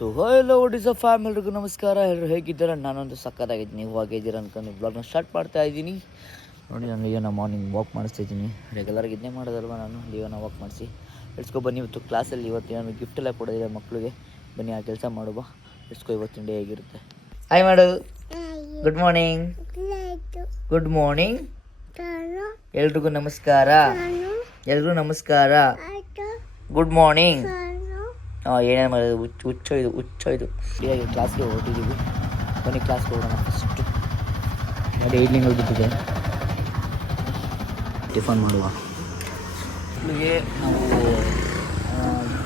So hello is a fam, ಎಲ್ರಿಗೂ ನಮಸ್ಕಾರ. ಎಲ್ಲರೂ ಹೇಗಿದ್ದೀರ? ನಾನೊಂದು ಸಕ್ಕತ್ತಾಗಿದ್ದೀನಿ. ನೀವು ಹಾಗಿದ್ದೀರ ಅನ್ಕೊಂಡು ಬ್ಲಾಗ್ನ ಸ್ಟಾರ್ಟ್ ಮಾಡ್ತಾ ಇದ್ದೀನಿ. ನೋಡಿ, ನಾನು ಲಿಯೋನ ಮಾರ್ನಿಂಗ್ ವಾಕ್ ಮಾಡಿಸ್ತಾ ಇದ್ದೀನಿ. ರೆಗ್ಯುಲರ್ಗೆ ಇದನ್ನೇ ಮಾಡೋದಲ್ವ ನಾನು, ಲಿಯೋನ ವಾಕ್ ಮಾಡಿಸಿ ಎಡ್ಸ್ಕೊ ಬನ್ನಿ. ಇವತ್ತು ಕ್ಲಾಸಲ್ಲಿ ಇವತ್ತು ನಾನು ಗಿಫ್ಟ್ ಎಲ್ಲ ಕೊಡೋದಿದೆ ಮಕ್ಕಳಿಗೆ. ಬನ್ನಿ ಆ ಕೆಲಸ ಮಾಡುವ. ಎಡ್ಸ್ಕೊ, ಇವತ್ತಿನ ಡೇ ಹೇಗಿರುತ್ತೆ. ಹಾಯ್ ಮಾಡು. Good morning. Good morning. ಎಲ್ರಿಗೂ ನಮಸ್ಕಾರ. ಎಲ್ರಿಗೂ ನಮಸ್ಕಾರ. Good morning. ಏನೇನು ಮಾಡೋದು, ಹುಚ್ಚೋಯ್ದು. ಈಗ ಕ್ಲಾಸ್ಗೆ ಹೊರಟಿದ್ದೀವಿ. ಬನ್ನಿ ಕ್ಲಾಸ್ಗೆ ಹೋಗೋಣ. ಫಸ್ಟು ನೋಡಿ, ಈವ್ನಿಂಗ್ ಹೋಗಿದ್ದಿದೆ. ಟಿಫನ್ ಮಾಡುವ ಮಕ್ಕಳಿಗೆ. ನಾವು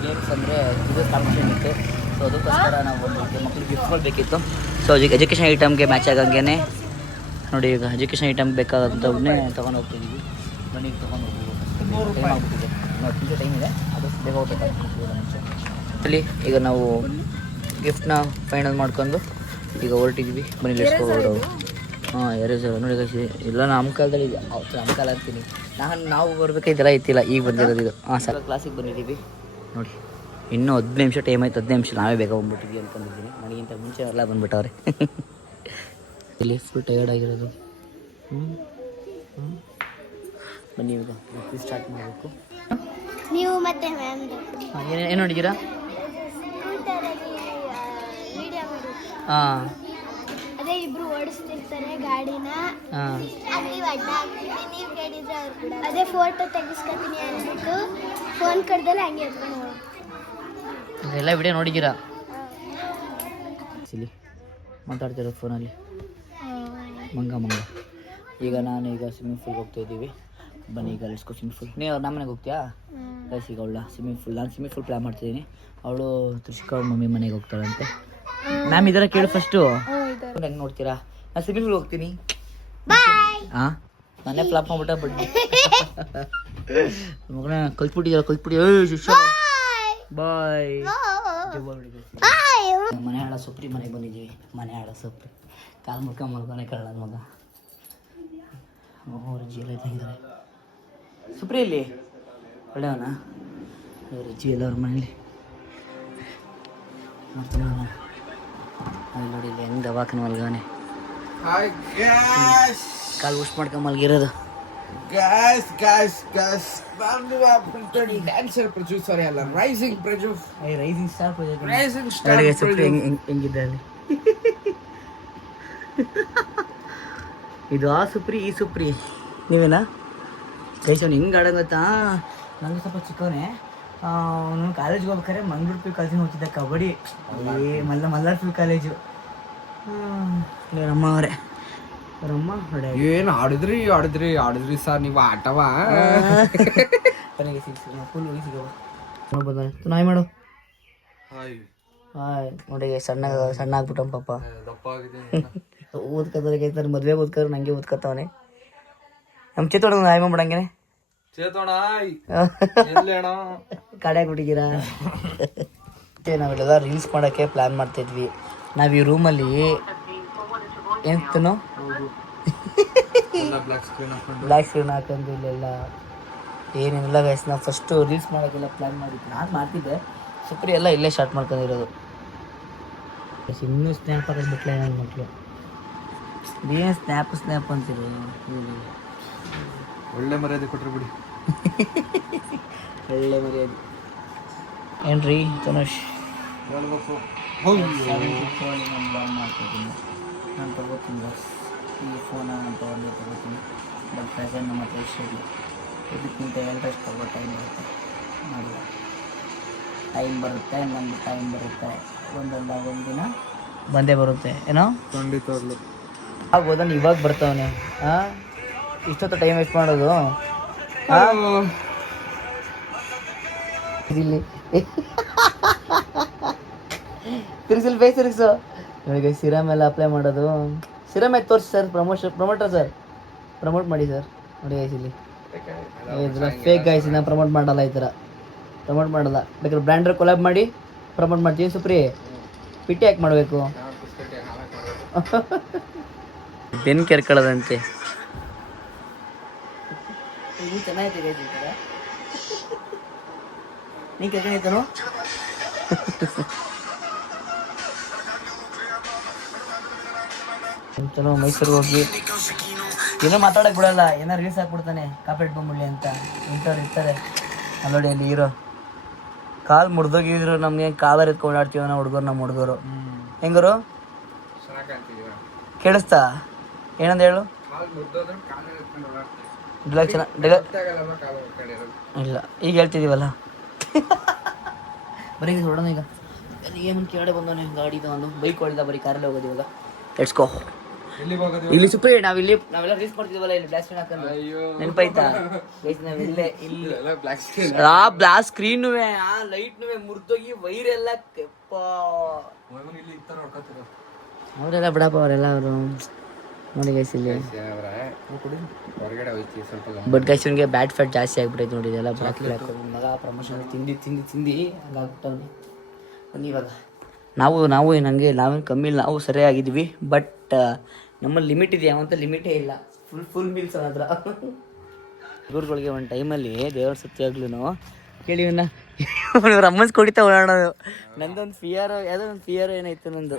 ಗೇಮ್ಸ್ ಅಂದರೆ ಇದು ಕಾಂಪಿಟೇಷನ್ ಇತ್ತು. ಸೊ ಅದಕ್ಕೋಸ್ಕರ ನಾವು ಒಂದು ಮಕ್ಕಳಿಗೆ ಗಿಫ್ಟ್ಗಳು ಬೇಕಿತ್ತು. ಸೊ ಎಜುಕೇಷನ್ ಐಟಮ್ಗೆ ಮ್ಯಾಚ್ ಆಗಂಗೆ ನೋಡಿ, ಈಗ ಎಜುಕೇಷನ್ ಐಟಮ್ ಬೇಕಾದಂಥವನ್ನೇ ತೊಗೊಂಡು ಹೋಗ್ತಿದ್ದೀವಿ. ಬನ್ನಿ ತೊಗೊಂಡು ಹೋಗ್ಬೋದು. ಟೈಮ್ ಆಗ್ಬಿಟ್ಟಿದೆ, ಇನ್ನೂ ಟೈಮ್ ಇದೆ. ಅದು ಬೇಗ ಹೋಗ್ಬೇಕಾಗ್ತದೆ ಮುಂಚೆ. ಅಲ್ಲಿ ಈಗ ನಾವು ಗಿಫ್ಟ್ನ ಫೈನಲ್ ಮಾಡ್ಕೊಂಡು ಈಗ ಹೊರಟಿದ್ವಿ. ಬನ್ನಿ ಲೆಟ್ಸ್ಕೊಂಡು. ಹಾಂ, ಎರೇಸರ್ ನೋಡಿ ಇಲ್ಲ, ನಮ್ಮ ಕಾಲದಲ್ಲಿ ಇದೆ. ನಮ್ಮ ಕಾಲ ಅಂತೀನಿ ನಾವು ಬರ್ಬೇಕಾಯ್ತಲ್ಲ, ಇತ್ತಿಲ್ಲ, ಈಗ ಬಂದಿರೋದು ಇದು. ಹಾಂ ಸರ್, ಕ್ಲಾಸಿಗೆ ಬಂದಿದ್ದೀವಿ ನೋಡಿ. ಇನ್ನೂ 15 ನಿಮಿಷ ಟೈಮ್ ಆಯ್ತು. 15 ನಿಮಿಷ ನಾವೇ ಬೇಗ ಬಂದ್ಬಿಟ್ಟಿದ್ವಿ ಅಂದ್ಕೊಂಡಿದ್ದೀನಿ. ನನಗಿಂತ ಮುಂಚೆ ಎಲ್ಲ ಬಂದ್ಬಿಟ್ಟವ್ರೆ. ಇಲ್ಲಿ ಫುಲ್ ಟಯರ್ಡ್ ಆಗಿರೋದು. ಬನ್ನಿ ಈಗ ಸ್ಟಾರ್ಟ್ ಮಾಡಬೇಕು. ನೀವು ಮತ್ತೆ ಏನು ನೋಡಿದ್ದೀರಾ? ಹಾಂ, ಅದೇ ಇಬ್ರು ಓಡಿಸ್ತಿರ್ತಾರೆ ಗಾಡಿನ. ಹಾಂ, ನೀವು ಅಡ್ಡ ಹಾಕ್ತೀವಿ, ನೀವು ಕೇಳಿದ್ರೆ ಅವ್ರು ಕೂಡ ಅದೇ ಫೋಟೋ ತೆಗಿಸ್ಕೊತೀನಿ ಅಂದ್ಬಿಟ್ಟು ಫೋನ್ ಕಡ್ದಲ್ಲ ಹಂಗೆ ಎತ್ಕೊಂಡು ಹೋಗಿ. ಇದೆಲ್ಲ ವಿಡಿಯೋ ನೋಡಿದ್ದೀರಾ? ಸಿಲಿ ಮಾತಾಡ್ತಿರೋ ಫೋನಲ್ಲಿ ಮಂಗ. ಈಗ ಸ್ವಿಮ್ಮಿಂಗ್ ಫೂಲ್ಗೆ ಹೋಗ್ತಾ ಇದ್ದೀವಿ. ಬನ್ನಿ ಈಗ ಲೆಟ್ಸ್ ಗೋ ಸ್ವಿಮ್ಮಿಂಗ್ ಫೂಲ್. ನೀವು ನಮ್ಮ ಮನೆಗೆ ಹೋಗ್ತೀಯಾ? ಗೈಸ್, ಈಗ ಅವಳ ಸ್ವಿಮ್ಮಿಂಗ್ ಫೂಲ್, ನಾನು ಸ್ವಿಮ್ಮಿಂಗ್ ಫೂಲ್ ಪ್ಲ್ಯಾನ್ ಮಾಡ್ತಿದ್ದೀನಿ. ಅವಳು ತ್ರಿಷಿಕಾ ಅವ್ರ ಮಮ್ಮಿ ಮನೆಗೆ ಹೋಗ್ತಾಳಂತೆ. ಮ್ಯಾಮ್ ಇದರ ಕೇಳಿ ಫಸ್ಟು. ಹೆಂಗೆ ನೋಡ್ತೀರಾ? ನಾನು ಸ್ವಿಮ್ಮಿಂಗ್ ಫೂಲ್ ಹೋಗ್ತೀನಿ. ಹಾಂ, ನಾನೇ ಫ್ಲಾಪ್ ಮಾಡ್ಬಿಟ್ಟ. ಬಡ್ಡಿ ಮಗನ ಕಲ್ತ್ಬಿಟ್ಟಿದ್ಯಲ್ಲ. ಶಿಷ್ಯ ಬಾಯ್. ಮನೆ ಹಾಳ ಸೊಪ್ರಿ ಮನೆಗೆ ಬಂದಿದ್ದೀವಿ. ಮನೆ ಹಾಳ ಸೊಪ್ರಿ ಕಾಲು ಮಲ್ಕೊನೆ ಕಳ್ಳ ಮಗ. ಅವ್ರ ಜಿ ಎಲ್ಲ ತಂಗಿದ್ದಾರೆ. ಸುಪ್ರಿಯಲ್ಲಿ ಒಳ್ಳೆಯವನ ಅವ್ರ ಜಿ ಎಲ್ಲ ಅವ್ರ ಮನೇಲಿ ನೋಡಿ. ಇಲ್ಲಿ ಹೆಂಗೆ ದವಾಖಾನೆ ಮಲ್ಗವನೆ. ಕಾಲು ಉಷ್ ಮಾಡ್ಕೊಂಡು ಮಲ್ಗಿರೋದು. ಹೆಂಗಿದ್ದಾರೆ ಇದು? ಆ ಸುಪ್ರಿ, ಈ ಸುಪ್ರಿ ನೀವೇನಾ? ಗೈಸ್, ಅವ್ನು ಹೆಂಗೆ ಆಡೋದು ಗೊತ್ತಾ? ನನಗೆ ಸ್ವಲ್ಪ ಚಿಕ್ಕವನೇ. ಅವನು ಕಾಲೇಜ್ಗೆ ಹೋಗ್ಬೇಕಾದ್ರೆ ಮಂಗ್ಳೂರು ಕಾಲೇಜಿನ ಹೋಗ್ತಿದ್ದ ಕಬಡ್ಡಿ. ಮಲ್ಲಾರ್ಪುರ ಕಾಲೇಜು. ರಮ್ಮ ಅವರೇ, ರಮ್ಮ ಹೊಡೆ ಏನು ಆಡಿದ್ರಿ ಸರ್ ನೀವು ಆಟವ. ನನಗೆ ಫುಲ್ ಸಿಗವ ನೋಡ್ಬೋದ. ನಾಯಿ ಮಾಡು. ಹಾಯ್ ನೋಡಿ, ಸಣ್ಣ ಆಗ್ಬಿಟ್ಟವ ಪಾಪ. ಓದ್ಕೋತಾರೆ, ಮದುವೆ ಓದ್ಕೋರು ನಂಗೆ ಓದ್ಕೊತಾವನೆ. ನಮ್ಮ ಚೇತೋಣ ನಾಯಿ ಮಾಡ್ಬಿಡಂಗೆ. ಕಾಡೆ ಕೊಟ್ಟಿದ್ದೀರಾ? ನಾವೆಲ್ಲ ರೀಲ್ಸ್ ಮಾಡೋಕ್ಕೆ ಪ್ಲ್ಯಾನ್ ಮಾಡ್ತಿದ್ವಿ. ನಾವು ಈ ರೂಮಲ್ಲಿ ಎಂತನೋ ಬ್ಲ್ಯಾಕ್ ಸ್ಕ್ರೀನ್ ಹಾಕೊಂಡು ಇಲ್ಲೆಲ್ಲ ಏನೇನಿಲ್ಲ ಗೈಸ್. ನಾವು ಫಸ್ಟು ರೀಲ್ಸ್ ಮಾಡೋಕ್ಕೆಲ್ಲ ಪ್ಲ್ಯಾನ್ ಮಾಡಿದ್ವಿ. ನಾನು ಮಾಡ್ತಿದ್ದೆ, ಸುಪ್ರಿ ಎಲ್ಲ ಇಲ್ಲೇ ಸ್ಟಾರ್ಟ್ ಮಾಡ್ಕೊಂಡಿರೋದು. ಇನ್ನೂ ಸ್ನ್ಯಾಪ್ ಹಾಕಿಬಿಟ್ಲೆ ನನ್ನ ಮಕ್ಕಳು. ಏನು ಸ್ನ್ಯಾಪ್ ಅಂತಿರು. ಒಳ್ಳೆ ಮರ್ಯಾದೆ ಕೊಟ್ಟರು ಬಿಡಿ. ಒಳ್ಳೆ ಮರ್ಯಾದೆ ಏನ್ರಿ ತನುಷ್? ಹೇಳ್ಬೇಕು. ನಾನು ಬಾಲ್ ಮಾಡ್ತಿದ್ದೀನಿ. ನಾನು ತೊಗೋತೀನಿ ಬಸ್. ಈ ಫೋನ ನಾನು ತೊಗೋತೀನಿ. ಬಟ್ ಪ್ರೆಸೆಂಟ್ ನಮ್ಮ ಹತ್ರ ಇಷ್ಟಿಲ್ಲ. ಇದಕ್ಕಿಂತ ಎಲ್ಲರಷ್ಟು ತಗೋ ಟೈಮ್ ಬರುತ್ತೆ. ಮಾಡಿಲ್ಲ, ಟೈಮ್ ಬರುತ್ತೆ, ನಮಗೆ ಟೈಮ್ ಬರುತ್ತೆ. ಒಂದಲ್ಲ ಒಂದಿನ ಬಂದೇ ಬರುತ್ತೆ. ಏನೋ ಖಂಡಿತವಾಗ್ಲು ಆಗ್ಬೋದ? ಇವಾಗ ಬರ್ತಾವನೆ. ಹಾಂ, ಇಷ್ಟೊತ್ತು ಟೈಮ್ ವೇಸ್ಟ್ ಮಾಡೋದು. ಇಲ್ಲಿ ತಿರ್ಗಿಸಲು ಬೇಸ್ ತಿರ್ಗಿಸು. ನನಗೆ ಸಿರಮ್ ಎಲ್ಲ ಅಪ್ಲೈ ಮಾಡೋದು. ಸಿರಮ್ ಆಯ್ತು ತೋರಿಸಿ ಸರ್. ಪ್ರಮೋಟರ್ ಸರ್, ಪ್ರಮೋಟ್ ಮಾಡಿ ಸರ್. ನೋಡಿ ಗೈಸ್, ಇಲ್ಲಿ ಇದೆಲ್ಲ ಫೇಕ್ ಗೈಸ್. ನಾನು ಪ್ರಮೋಟ್ ಮಾಡಲ್ಲ, ಈ ಥರ ಪ್ರಮೋಟ್ ಮಾಡಲ್ಲ. ಬೇಕಾದ್ರೆ ಬ್ರ್ಯಾಂಡರ್ ಕೊಲಾಬ್ ಮಾಡಿ ಪ್ರಮೋಟ್ ಮಾಡ್ತೀನಿ. ಸುಪ್ರಿ ಪಿಟ್ಟಿ ಯಾಕೆ ಮಾಡಬೇಕು? ಬೆನ್ ಕೆರ್ಕೊಳ್ಳೋದಂತೆ. ಚೆನ್ನಾಗೈತೆ ಗೈಸ್ ಈ ಥರ. ನೀನು ಕೆರ್ಕೊಂಡೈತನು? ಚಲೋ ಮೈಸೂರಿಗೆ ಹೋಗಿ ಏನೋ ಮಾತಾಡಕ್ ಬಿಡಲ್ಲ, ಏನೋ ರೀಲ್ಸ್ ಹಾಕ್ಬಿಡ್ತಾನೆ ಕಾಪರೇಟ್ ಬಂದ್ಬಿಡ್ಲಿ ಅಂತ. ಇಂಥವ್ರು ಇರ್ತಾರೆ ಅಲ್ಲೋಡಿ ಅಲ್ಲಿ ಹೀರೋ. ಕಾಲು ಮುರಿದೋಗಿದ್ರು ನಮಗೆ ಕಾಲರ್ ಎತ್ಕೊಂಡು ಆಡ್ತೀವಿ ನಾವು ಹುಡುಗರು. ನಮ್ಮ ಹುಡುಗರು ಹೆಂಗರು ಕೇಳಿಸ್ತಾ ಏನಂತ ಹೇಳು? ಇಲ್ಲ ಈಗ ಹೇಳ್ತಿದೀವಲ್ಲ ಬರೀ ಹೊಡೋಣ. ಈಗ ಏನು ಕೇಳಿ ಬಂದವನೇ ಗಾಡಿ ತಗೊಂಡು ಬೈಕ್ ಹೊಡಿದ, ಬರೀ ಕಾರಲ್ಲೇ ಹೋಗೋದು ಇವಾಗ. Let's go. ಇಲ್ಲಿ ಸುಪ್ರೀ ನಾವೆಲ್ಲ ರೀಲ್ಸ್ ಮಾಡ್ತಿದ್ವಲ್ಲ ಇಲ್ಲಿ ಬ್ಲಾಕ್ ಸ್ಕ್ರೀನ್ ಹಾಕೊಂಡು, ನೆನಪಾಯ್ತಾ? ನಾವಿಲ್ಲೇ ಇಲ್ಲಿ ಆ ಬ್ಲಾಕ್ ಸ್ಕ್ರೀನ್ ಆ ಲೈಟ್ ಮುರಿದೋಗಿ ವೈರೆಲ್ಲ ಅವರೆಲ್ಲ ಬಿಡಪ್ಪ, ಅವರೆಲ್ಲ ಅವರು ನೋಡಿ ಗೈಸ್ ಇಲ್ಲಿ. ಬಟ್ ಗೈಸ್ ಇವನಿಗೆ ಬ್ಯಾಟ್ ಫ್ಯಾಟ್ ಜಾಸ್ತಿ ಆಗ್ಬಿಟ್ಟೈತೆ ನೋಡಿ. ಇದೆಲ್ಲ ಬ್ಲಾಕ್ ಮಗ ಪ್ರಮೋಷನ್ ತಿಂದು ಹಂಗಾಗ್ಬಿಟ್ಟವನು. ಬನ್ನಿ ಇವಾಗ ನಾವು ನನಗೆ ನಾವೇನು ಕಮ್ಮಿ ಇಲ್ಲ, ನಾವು ಸರಿಯಾಗಿದ್ವಿ. ಬಟ್ ನಮ್ಮ ಲಿಮಿಟ್ ಇದೆ, ಯಾವಂತ ಲಿಮಿಟೇ ಇಲ್ಲ. ಫುಲ್ ಮೀಲ್ಸ್ ಅವನ ಹತ್ರ. ಹುಡುಗರುಗಳಿಗೆ ಒಂದು ಟೈಮಲ್ಲಿ ದೇವ್ರ ಸತ್ಯಾಗ್ಲೂ ಕೇಳಿ ಇವ್ರ ಅಮ್ಮನ್ಸ್ ಕೊಡಿತಾ ಓಡಾಡೋದು. ನಂದೊಂದು ಫಿಯರ್, ಯಾವುದೋ ಒಂದು ಫಿಯರ್ ಏನಾಯ್ತು ನಂದು,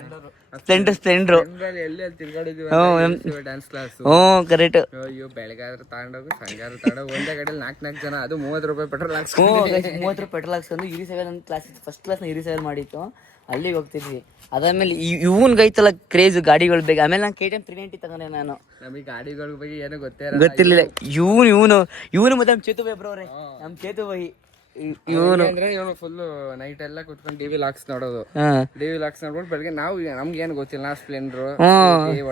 ಸ್ಪ್ಲೆಂಡ್ರು. ಹ್ಞೂ ಕರೆಕ್ಟ್. ಅಯ್ಯೋ ಬೆಳಗಾದ್ರೆ ತಗೊಂಡೋಗು, ಸಂಗಾದ್ರೆ ತಗೊಂಡೋಗು, ಒಂದೇ ಗಾಡಿಯಲ್ಲಿ 4 ಜನ, ಅದು 30 ರೂಪಾಯಿ ಪೆಟ್ರೋಲ್ ಹ್ಞೂ 30 ರೂಪಾಯಿ ಪೆಟ್ರೋಲ್ ಹಾಕ್ಸ್ಕೊಂಡು ಇರಿ7 ಒಂದು ಕ್ಲಾಸ್ ಫಸ್ಟ್ ಕ್ಲಾಸ್ನ ಇರಿ7 ಮಾಡಿತ್ತು, ಅಲ್ಲಿಗೆ ಹೋಗ್ತಿದ್ವಿ. ಅದಾದ್ಮೇಲೆ ಇವನ್ಗೈತಲ್ಲ ಕ್ರೇಜ್ ಗಾಡಿಗಳು ಬೇಕು. ಆಮೇಲೆ ನಾನು KTM 390 ತಗೊಂಡೆ ನಾನು. ನಮಗೆ ಗಾಡಿಗಳ ಬಗ್ಗೆ ಏನೋ ಗೊತ್ತಿರ್ಲಿಲ್ಲ. ಇವನು ಮತ್ತೆ ನಮ್ಮ ಚೇತು ಬೈ ಬ್ರೋ ಅವ್ರೆ, ನಮ್ಮ ಚೇತು ಬೈ ಇವನು ಫುಲ್ ನೈಟ್ ಎಲ್ಲ ಕುತ್ಕೊಂಡು ಟಿವಿ ಲಾಕ್ಸ್ ನೋಡೋದು. ಟಿವಿ ಲಾಕ್ಸ್ ನೋಡ್ಬಿಟ್ಟು ಬೆಳಗ್ಗೆ ನಾವು ನಮ್ಗೆ ಏನು ಗೊತ್ತಿಲ್ಲ, ನಾ ಸ್ಪ್ಲೆಂಡ್ರು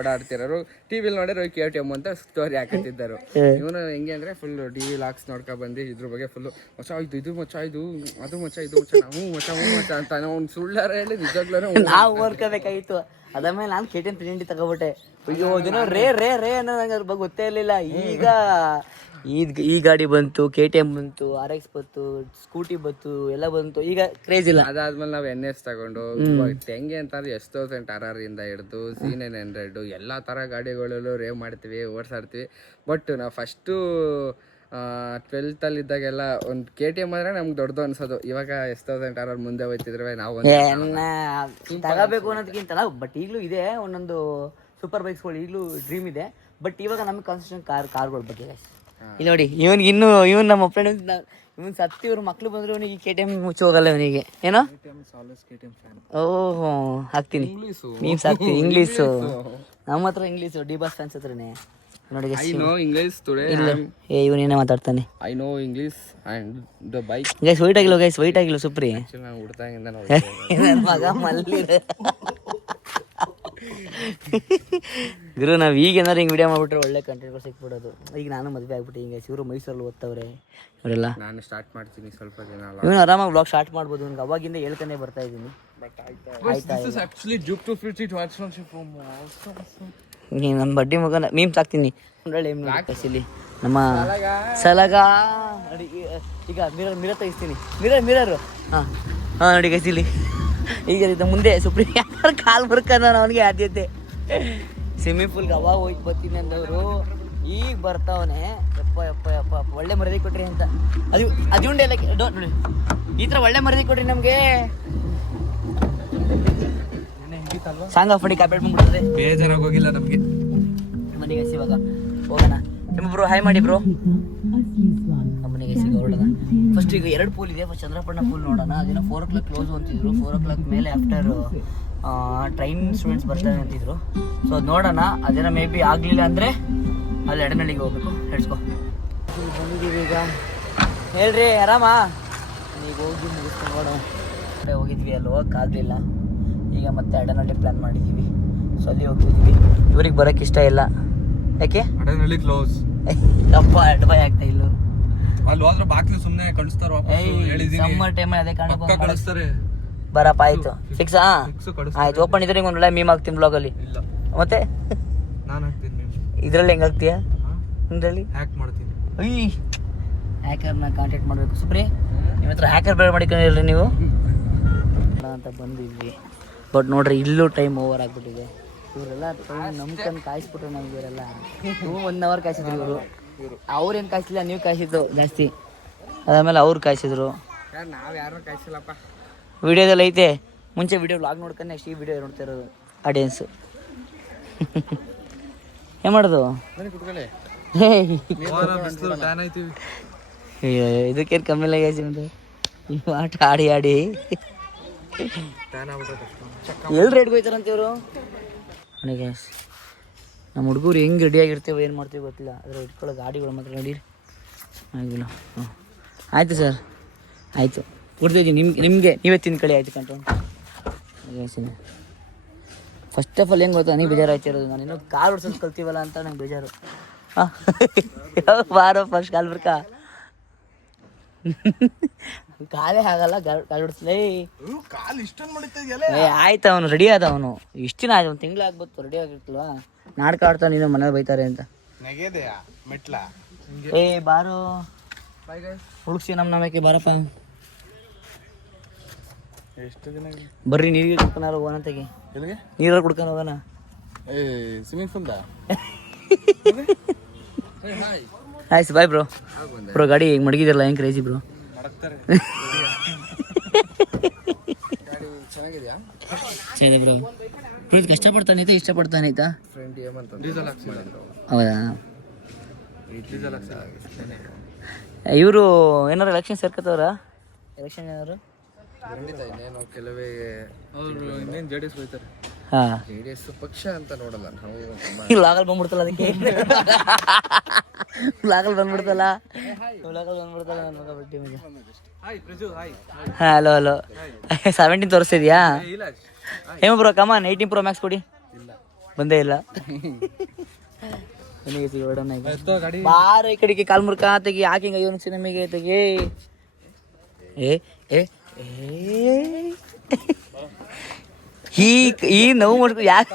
ಓಡಾಡ್ತಿರೋರು ಟಿವಿ ನೋಡಿರೋ KTM ಅಂತ ಸ್ಟೋರಿ ಹಾಕತ್ತಿದ್ದರು. ಇವನು ಹೆಂಗೆ ಅಂದ್ರೆ ಫುಲ್ ಟಿವಿ ಲಾಕ್ಸ್ ನೋಡ್ಕೊ ಬಂದು ಇದ್ರ ಬಗ್ಗೆ ಫುಲ್ ಮಚ್ಚ ಇದು ಮಚ್ಚ ಇದು ಅದು ಮಚ್ಚ ಇದು ಮಚ್ಚ ಹ್ಞೂ ಮಚ್ಚ ಅಂತ ಅವ್ನು ಸುಳ್ಳಾರ ಹೇಳಿ ನಿಜಾಗ್ಲೂ ನಾವು ಓದ್ಕೋಬೇಕಾಗಿತ್ತು. ಅದಾದ್ಮೇಲೆ ನಾನು KTM 390 ತಗೋಬಿಟ್ಟೆ. ಅಯ್ಯೋ ದಿನ ರೇ ಅನ್ನೋ ನಂಗೆ ಅದ್ರ ಬಗ್ಗೆ ಗೊತ್ತೇ ಇರಲಿಲ್ಲ. ಈ ಗಾಡಿ ಬಂತು, KTM ಬಂತು, RX ಬಂತು, ಸ್ಕೂಟಿ ಬಂತು, ಎಲ್ಲ ಬಂತು. ಈಗ ಕ್ರೇಜ್ ಇಲ್ಲ. ಅದಾದ್ಮೇಲೆ ನಾವು NS ತಗೊಂಡು ಹೆಂಗೆ ಅಂತಂದ್ರೆ S1000 RR ಇಂದ ಹಿಡಿದು C900 ಎಲ್ಲ ತರ ಗಾಡಿಗಳಲ್ಲೂ ರೇವ್ ಮಾಡ್ತೀವಿ, ಓಡಿಸಾಡ್ತೀವಿ. ಬಟ್ ನಾವು ಫಸ್ಟು 12th ಅಲ್ಲಿ ಇದ್ದಾಗೆಲ್ಲ ಒಂದು KTM ಅಂದ್ರೆ ನಮ್ಗೆ ದೊಡ್ಡದು ಅನ್ಸೋದು. ಇವಾಗ S1000 RR ಮುಂದೆ ಹೋಯ್ತಿದ್ರೆ ನಾವು ತಗೋಬೇಕು ಅನ್ನೋದಕ್ಕಿಂತಲ್ಲ. ಬಟ್ ಈಗಲೂ ಇದೆ ಒಂದೊಂದು ಸೂಪರ್ ಬೈಕ್ಸ್ಗಳು, ಈಗಲೂ ಡ್ರೀಮ್ ಇದೆ. ಬಟ್ ಇವಾಗ ನಮ್ಗೆ ಕಾನ್ಸಂಟ್ರೇಷನ್ ಕಾರ್ಗಳ ಬಗ್ಗೆ. ಇಲ್ಲಿ ನೋಡಿ ಇವನ್ ನಮ್ಮ ಫ್ರೆಂಡ್, ಇವನ್ ಸತ್ತಿ ಇವ್ರ ಮಕ್ಳು ಬಂದ್ರು ಇವನಿಗೆ KTM ಮುಚ್ಚಿ ಹೋಗಲ್ಲ ಇವನಿಗೆ. ಏನೋ ಓಹೋ ಹಾಕ್ತೀನಿ ಮೀಮ್ಸ್ ಹಾಕ್ತೀನಿ. ಇಂಗ್ಲೀಷು ನಮ್ಮ ಹತ್ರ, ಇಂಗ್ಲೀಷು ಡಿ ಬಾಸ್ ಫ್ಯಾನ್ಸ್ ಹತ್ರನೇ ನೋಡಿ. ಇವನೇನೇ ಮಾತಾಡ್ತಾನೆ. I know English and the bike. Guys white ಆಗಿಲ್ಲ, ಗೈಸ್ ವೈಟ್ ಆಗಿಲ್ಲ ಸುಪ್ರಿ. ನಾನು ಹುಡ್ತಾಗಿಂದ ನನ್ನ ಮಗ ಮಲ್ಲಿ ಗುರು. ನಾವು ಈಗ ಏನಾರು ಹಿಂಗೆ ವಿಡಿಯೋ ಮಾಡ್ಬಿಟ್ರೆ ಒಳ್ಳೆ ಕಂಟೆಂಟ್ಗಳು ಸಿಕ್ಬಿಡೋದು. ಈಗ ನಾನು ಮದುವೆ ಆಗ್ಬಿಟ್ಟು ಹಿಂಗೆ ಇವರು ಮೈಸೂರಲ್ಲಿ ಓದ್ತವ್ರೆ ಇವರೆಲ್ಲ. ನಾನು ಸ್ಟಾರ್ಟ್ ಮಾಡ್ತೀನಿ ಸ್ವಲ್ಪ ದಿನ. ಇವನು ಆರಾಮಾಗಿ ವ್ಲಾಗ್ ಸ್ಟಾರ್ಟ್ ಮಾಡ್ಬೋದು. ಇವ್ನಿಗೆ ಅವಾಗಿಂದ ಹೇಳ್ತಾನೆ ಬರ್ತಾ ಇದ್ದೀನಿ. ನಮ್ಮ ಬಡ್ಡಿ ಮಗನ ಮೀಮ್ಸ್ ಹಾಕ್ತೀನಿ. ಇಲ್ಲಿ ನಮ್ಮ ಸಲಗ ಈಗ ಮಿರರ್ ತೆಗಿಸ್ತೀನಿ. ಮಿರರ್ ಹಾಂ ನೋಡಿ ಗೈಸಿಲಿ. ಈಗ ಮುಂದೆ ಸುಪ್ರೀಂ ಯಾರು ಕಾಲು ಬರ್ಕಂದ ಅವನಿಗೆ ಆದ್ಯತೆ. ಸ್ವಿಮ್ಮಿಂಗ್ ಪೂಲ್ಗೆ ಅವಾಗ ಹೋಯ್ತು ಬರ್ತೀನಿ ಅಂದವರು ಈಗ ಬರ್ತಾವನೆ. ಯಪ್ಪ ಒಳ್ಳೆ ಮರದಿ ಕೊಟ್ರಿ ಅಂತ. ಅದು ಉಂಡೆಲ್ಲ ನೋಡಿ ಈ ಥರ ಒಳ್ಳೆ ಮರದಿ ಕೊಟ್ರಿ ನಮಗೆ. ಸಾಂಗ್ ಆಫ್ ಮಾಡಿ ಕಾಪೇಟ್ ಬಂದ್ಬಿಡ್ತದೆ. ಬೇಜಾರಾಗಿ ಹೋಗಿಲ್ಲ ನಮಗೆ ಮನೆಗೆ ಇವಾಗ ಹೋಗೋಣ. ನಿಮ್ಮೊಬ್ರು ಹಾಯ್ ಮಾಡಿ ಬ್ರೋ. ಮನೆಗೆ ಹೊರಡೋಣ. ಫಸ್ಟ್ ಈಗ 2 ಪೂಲ್ ಇದೆ. ಫಸ್ಟ್ ಚಂದ್ರಪಟ್ಟಣ ಪೂಲ್ ನೋಡೋಣ. ಅದೇನೋ 4 o'clock ಕ್ಲೋಸ್ ಅಂತಿದ್ರು. 4 o'clock ಮೇಲೆ ಆಫ್ಟರ್ ಟ್ರೈನ್ ಸ್ಟೂಡೆಂಟ್ಸ್ ಬರ್ತಾರೆ ಅಂತಿದ್ರು. ಸೊ ಅದು ನೋಡೋಣ. ಅದೇನೋ ಮೇ ಬಿ ಆಗಲಿಲ್ಲ ಅಂದರೆ ಅಲ್ಲಿ ಎಡನಳ್ಳಿಗೆ ಹೋಗ್ಬೇಕು. ಹೇಳ್ಸ್ಕೊ ಬಂದಿದ್ದೀವಿ ಈಗ. ಹೇಳ್ರಿ ಆರಾಮ. ಈಗ ಹೋಗಿ ಮುಗಿಸ್ಕೊಂಡು ನೋಡೋಣ. ಕಡೆ ಹೋಗಿದ್ವಿ, ಅಲ್ಲಿ ಹೋಗೋಕ್ಕಾಗಲಿಲ್ಲ. ಈಗ ಮತ್ತೆ ಎಡನಳ್ಳಿ ಪ್ಲ್ಯಾನ್ ಮಾಡಿದ್ದೀವಿ. ಸೊ ಅಲ್ಲಿ ಹೋಗ್ತಿದ್ವಿ. ಇವ್ರಿಗೆ ಬರೋಕ್ಕೆ ಇಷ್ಟ ಇಲ್ಲ. ಯಾಕೆ? ಅಡನಳ್ಳಿ ಕ್ಲೋಸ್. ಅಪ್ಪ ಅಡ್ಬಾಯ್ ಆಗ್ತಾ ಇಲ್ಲ. ಅಲ್ಲಿ ಹೋದ್ರೆ ಬಾಕ್ಲಿ ಸುಮ್ಮನೆ ಕಳಿಸ್ತಾರೆ. ಸಮ್ಮರ್ ಟೈಮಲ್ಲಿ ಅದೇ ಕಾಣಕ್ಕೆ ಕಳಿಸ್ತಾರೆ. ಬರಪ್ಪ ಆಯ್ತು ಫಿಕ್ಸ್. ಆಯ್ತು ಓಪನ್ ಇದ್ರೆ ಒಂದು ಒಳ್ಳೆ ಮೀಮ್ ಹಾಕ್ತೀನಿ ಬ್ಲಾಗಲ್ಲಿ. ಮತ್ತೆ ನಾನು ಹಾಕ್ತೀನಿ. ಇದರಲ್ಲಿ ಹೆಂಗೆ ಹಾಕ್ತೀಯಾ? ಇದರಲ್ಲಿ ಹ್ಯಾಕ್ ಮಾಡ್ತೀನಿ. ಹ್ಯಾಕರ್ನ ಕಾಂಟ್ಯಾಕ್ಟ್ ಮಾಡಬೇಕು. ಸುಪ್ರಿ ನಿಮ್ಮ ಹತ್ರ ಹ್ಯಾಕರ್ ಬೇರೆ ಮಾಡಿಕೊಂಡಿರಲಿ ನೀವು ಅಂತ ಬಂದಿದ್ವಿ. ಬಟ್ ನೋಡ್ರಿ ಇಲ್ಲೂ ಟೈಮ್ ಓವರ್ ಆಗಿಬಿಟ್ಟಿದೆ. ಇವರೆಲ್ಲ ನಂಬ್ಕೊಂಡು ಕಾಯಿಸ್ಬಿಟ್ರು ನಮ್ಗೆ. ಇವರೆಲ್ಲ 1 hour ಕಾಯಿಸಿದ್ರು ಇವರು. ಅವ್ರೇನು ಕಾಯಿಸಿಲ್ಲ, ನೀವು ಕಾಯಿಸಿದ್ದು ಜಾಸ್ತಿ. ಅದಾದಮೇಲೆ ಅವ್ರು ಕಾಯಿಸಿದ್ರು. ನಾವು ಯಾರು ಕಾಯಿಸಿಲ್ಲಪ್ಪ. ವಿಡಿಯೋದಲ್ಲಿ ಐತೆ. ಮುಂಚೆ ವಿಡಿಯೋ ವ್ಲಾಗ್ ನೋಡ್ಕೊಂಡು ನೆಕ್ಸ್ಟ್ ಈ ವಿಡಿಯೋ ನೋಡ್ತಾ ಇರೋದು ಆಡಿಯನ್ಸು. ಏನು ಮಾಡೋದು? ಇದಕ್ಕೇನು ಕಮ್ಮಿ ಇಲ್ಲ ಗ್ಯಾಸ್ ಒಂದು ಈ ಆಟ ಆಡಿ ಆಡಿ ಎಲ್ಲಿ ರೇಟ್ಗೆ ಹೋಯ್ತಾರಂತ ಇವರು. ನೋಡಿ ಗ್ಯಾಸ್, ನಮ್ಮ ಹುಡುಗರು ಹೆಂಗೆ ರೆಡಿಯಾಗಿರ್ತೇವೆ ಏನು ಮಾಡ್ತೀವಿ ಗೊತ್ತಿಲ್ಲ. ಆದರೆ ಇಟ್ಕೊಳ್ಳೋ ಗಾಡಿಗಳು ಮಾತ್ರ ನಡೀರಿ ಆಗಿಲ್ಲ. ಹ್ಞೂ ಆಯಿತು ಸರ್, ಆಯಿತು ಕೊಡ್ತೀವಿ ನಿಮಗೆ ನೀವೇ ತಿನ್ಕೊಳ್ಳಿ. ಆಯಿತು ಕಂಟ್ರೋಲ್ ಗ್ಯಾಸಿನ. ಫಸ್ಟ್ ಆಫ್ ಆಲ್ ಹೆಂಗೆ ಗೊತ್ತಾ, ನನಗೆ ಬೇಜಾರು ಆಯ್ತಿರೋದು. ನಾನು ಇನ್ನೂ ಕಾಲು ಓಡಿಸೋದು ಕಲ್ತೀವಲ್ಲ ಅಂತ ನಂಗೆ ಬೇಜಾರು. ಹಾಂ ಬಾರೋ ಫಸ್ಟ್ ಕಾಲು ಬರ್ಕಾ ಕಾಲೇ ಆಗಲ್ಲ ಕಾಲು ಓಡಿಸ್ಲೇ. ಆಯ್ತು ಅವನು ರೆಡಿ ಆದ. ಅವನು ಇಷ್ಟು ದಿನ ಆಯ್ತು, ಒಂದು ತಿಂಗಳು ಆಗ್ಬೋದು ರೆಡಿ ಆಗಿರ್ತಲ್ವಾ. ನಾಟಕ ಆಡ್ತಾವ ನೀನು ಮನೇಲಿ ಬೈತಾರೆ ಅಂತ. ಬಾರೋ ಹುಡುಕ್ಸಿ ನಮ್ಮಕ್ಕೆ ಬಾರಪ್ಪ. ಬರ್ರಿ ನೀರಿಗೆ ಕುಡ್ಕೊಂಡು ಹೋಗೋಣ ತೆಗಿ. ನೀರಲ್ಲಿ ಕುಡ್ಕೊಂಡು ಹೋಗೋಣ. ಸ್ವಿಮ್ಮಿಂಗ್ ಪೂಲ್ ಆಯ್ತು ಬಾಯ್ ಬ್ರೋ. ಬ್ರೋ ಗಾಡಿ ಹೆಂಗೆ ಮಡಗಿದಿರಲ್ಲ, ಹೆಂಗೆ ಕ್ರೇಜಿ ಬ್ರೋ. ಚೆನ್ನಾಗಿದೆ ಬ್ರೋ. ಪ್ರೀತಿ ಕಷ್ಟಪಡ್ತಾನೈತೆ, ಇಷ್ಟಪಡ್ತಾನೈತಾ? ಹೌದಾ? ಇವರು ಏನಾರು ಎಲೆಕ್ಷನ್ ಸೇರ್ಕೋತವ್ರ? ಎಲೆಕ್ಷನ್ ಏನಾರು ಕೆಲವೇ ಅವರು ಇನ್ನೇನು JDS ಹೋಗ್ತಾರೆ. ಹಾಂ, JDS ಪಕ್ಷ ಅಂತ ನೋಡಲ್ಲ ನಾವು. ಲಾಗಲ್ ಬಂದ್ಬಿಡ್ತಲ್ಲ ಅದಕ್ಕೆ. ಲಾಗಲ್ ಬಂದ್ಬಿಡ್ತಲ್ಲ ನನ್ನ ಮಗ ಬಡ್ಡಿ ಮಗ. ಹಾಂ ಹಲೋ ಹಲೋ 17 ತೋರಿಸ್ತಿದ್ಯಾ? ಹೇಮ ಬ್ರೋ ಕಮಾನ್ 18 Pro Max ಕೊಡಿ. ಬಂದೇ ಇಲ್ಲ. ಬಾರ ಈ ಕಡೆಗೆ ಕಾಲ್ ಮುರ್ಕ ತೆಗಿ. ಹಾಕಿಂಗ ಇವನು ಸಿನಿಮೆಗೆ ತೆಗಿ. ಈ ನೋವು ಮಾಡ್ಕೊ ಯಾಕೆ?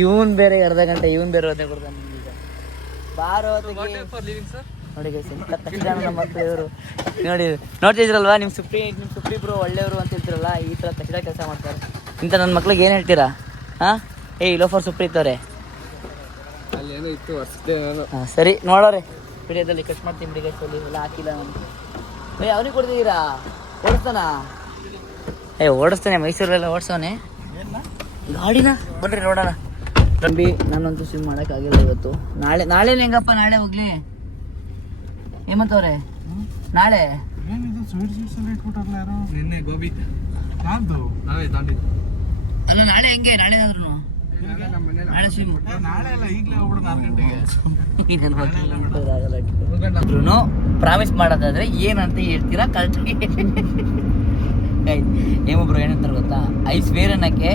ಇವನ್ ಬೇರೆ ಅರ್ಧ ಗಂಟೆ, ಇವನ್ ಬೇರೆ ಅರ್ಧ ಕೊಡ್ತಾನೆ. ಬಾರೋ ನೋಡಿ ನಮ್ಮ ಮಕ್ಕಳು ಇವರು ನೋಡಿ ನೋಡ್ತಿದ್ರಲ್ವಾ. ನಿಮ್ಮ ಸುಪ್ರಿ ಬ್ರೋ ಒಳ್ಳೆಯವರು ಅಂತ ಹೇಳ್ತಿರಲ್ಲ, ಈ ಥರ ಕಚಡ ಕೆಲಸ ಮಾಡ್ತಾರೆ. ಇಂಥ ನನ್ನ ಮಕ್ಳಿಗೆ ಏನು ಹೇಳ್ತೀರಾ? ಹಾಂ ಲೋಫರ್ ಸುಪ್ರಿ ಇತ್ತವ್ರೆ. ಹಾಂ ಸರಿ ನೋಡೋರೆ ವಿಡಿಯೋದಲ್ಲಿ ಕಟ್ ಮಾಡ್ತೀನಿ. ಬಿಡಿಗೈಸಲ್ಲಿ ಎಲ್ಲ ಹಾಕಿಲ್ಲ ನಾನು. ಅವ್ನಿಗೆ ಕೊಡ್ತಿದ್ದೀರಾ? ಓಡಿಸ್ತಾನ? ಓಡಿಸ್ತಾನೆ, ಮೈಸೂರಲ್ಲೆಲ್ಲ ಓಡಿಸೋನೆ ಗಾಡಿನ. ಬನ್ರಿ ನೋಡೋಣ. ತಂಬಿ ನಾನಂತೂ ಸ್ವಿಮ್ ಮಾಡೋಕ್ಕಾಗಿಲ್ಲ ಇವತ್ತು. ನಾಳೆ ಹೆಂಗಪ್ಪ? ನಾಳೆ ಹೋಗ್ಲಿ ಹೇಮಂತವ್ರೆ. ನಾಳೆ ಅಲ್ಲ ನಾಳೆ ಹೆಂಗೆ? ನಾಳೆ ಆದ್ರೂ ನಾಳೆ ಸ್ವಿಮ್ ಪ್ರಾಮಿಸ್ ಮಾಡೋದಾದ್ರೆ ಏನಂತ ಹೇಳ್ತೀರಾ? ಕಲ್ತಿ ಏಮೊಬ್ರು ಏನಂತಾರೆ ಗೊತ್ತಾ? ಐಸ್ ವೇರ್ ಅನ್ನಕ್ಕೆ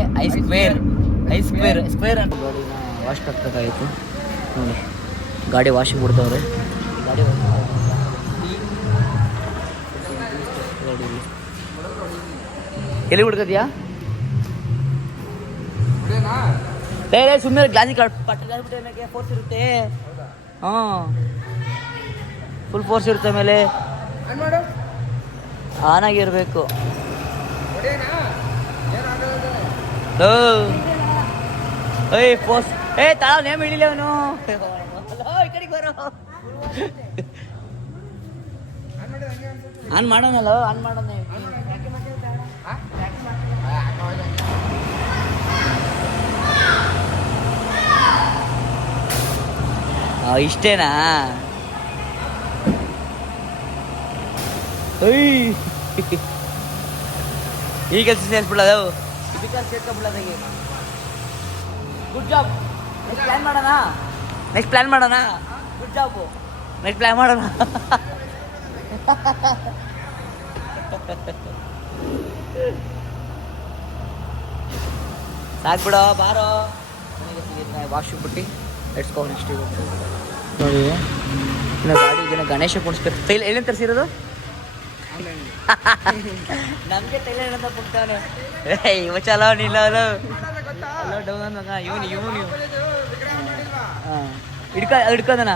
ಸ್ಕ್ವೇರ್ ಅಂತ ಗಾಡಿನ ವಾಶ್ ಕಟ್ಬೇಕಾಗಿತ್ತು. ನೋಡಿ ಗಾಡಿ ವಾಶಿಗೆ ಬಿಡ್ತವ್ರೆ. ಗಾಡಿ ಎಲ್ಲಿ ಬಿಡ್ತದ್ಯಾ? ಸುಮ್ಮನೆ ಗ್ಲಾಸಿ ಪಟ್ಟೆ ಫೋರ್ಸ್ ಇರುತ್ತೆ. ಹಾಂ ಫುಲ್ ಫೋರ್ಸ್ ಇರುತ್ತೆ. ಮೇಲೆ ಆನ್ ಆಗಿರ್ಬೇಕು. ಫೋರ್ಸ್ ತಾಳ ನೇಮ್ ಹಿಡಿಲಿ ಅವನು. ಈ ಕಡೆಗೆ ಬರೋ. ಆನ್ ಮಾಡೋಣಲ್ಲ, ಆನ್ ಮಾಡೋಣ. ಇಷ್ಟೇನಾ? ಈ ಕೆಲಸ ಸೇರಿಸ್ಬಿಡೋದು, ಇದಕ್ಕೆ ಸೇರ್ಕೊಂಡ್ಬಿಡೋದಾಗಿ. Good job. ನೆಕ್ಸ್ಟ್ ಪ್ಲ್ಯಾನ್ ಮಾಡೋಣ. Good job. ನೆಕ್ಸ್ಟ್ ಪ್ಲ್ಯಾನ್ ಮಾಡೋಣ. ಸಾಕ್ಬಿಡೋ ಬಾರೋ. ವಾಶ್ ಬಿಟ್ಟು ಎಡ್ಸ್ಕೊ ನೆಕ್ಸ್ಟ್. ನೋಡಿ ಇನ್ನು ಗಾಡಿ ಇದನ್ನು ಗಣೇಶ ಕುಣಿಸ್ಬೇಕು. ಎಲ್ಲಿಂದ ತರಿಸಿರೋದು? ನಮಗೆ ತೈಲ ಅಂತ ಕೊಡ್ತಾನೆ. ಇವ ಚಲೋ ನಿಲ್ಲ ಡೌನ್ ಮಗ. ಇವನು ಹಾಂ ಹಿಡ್ಕೋದನ.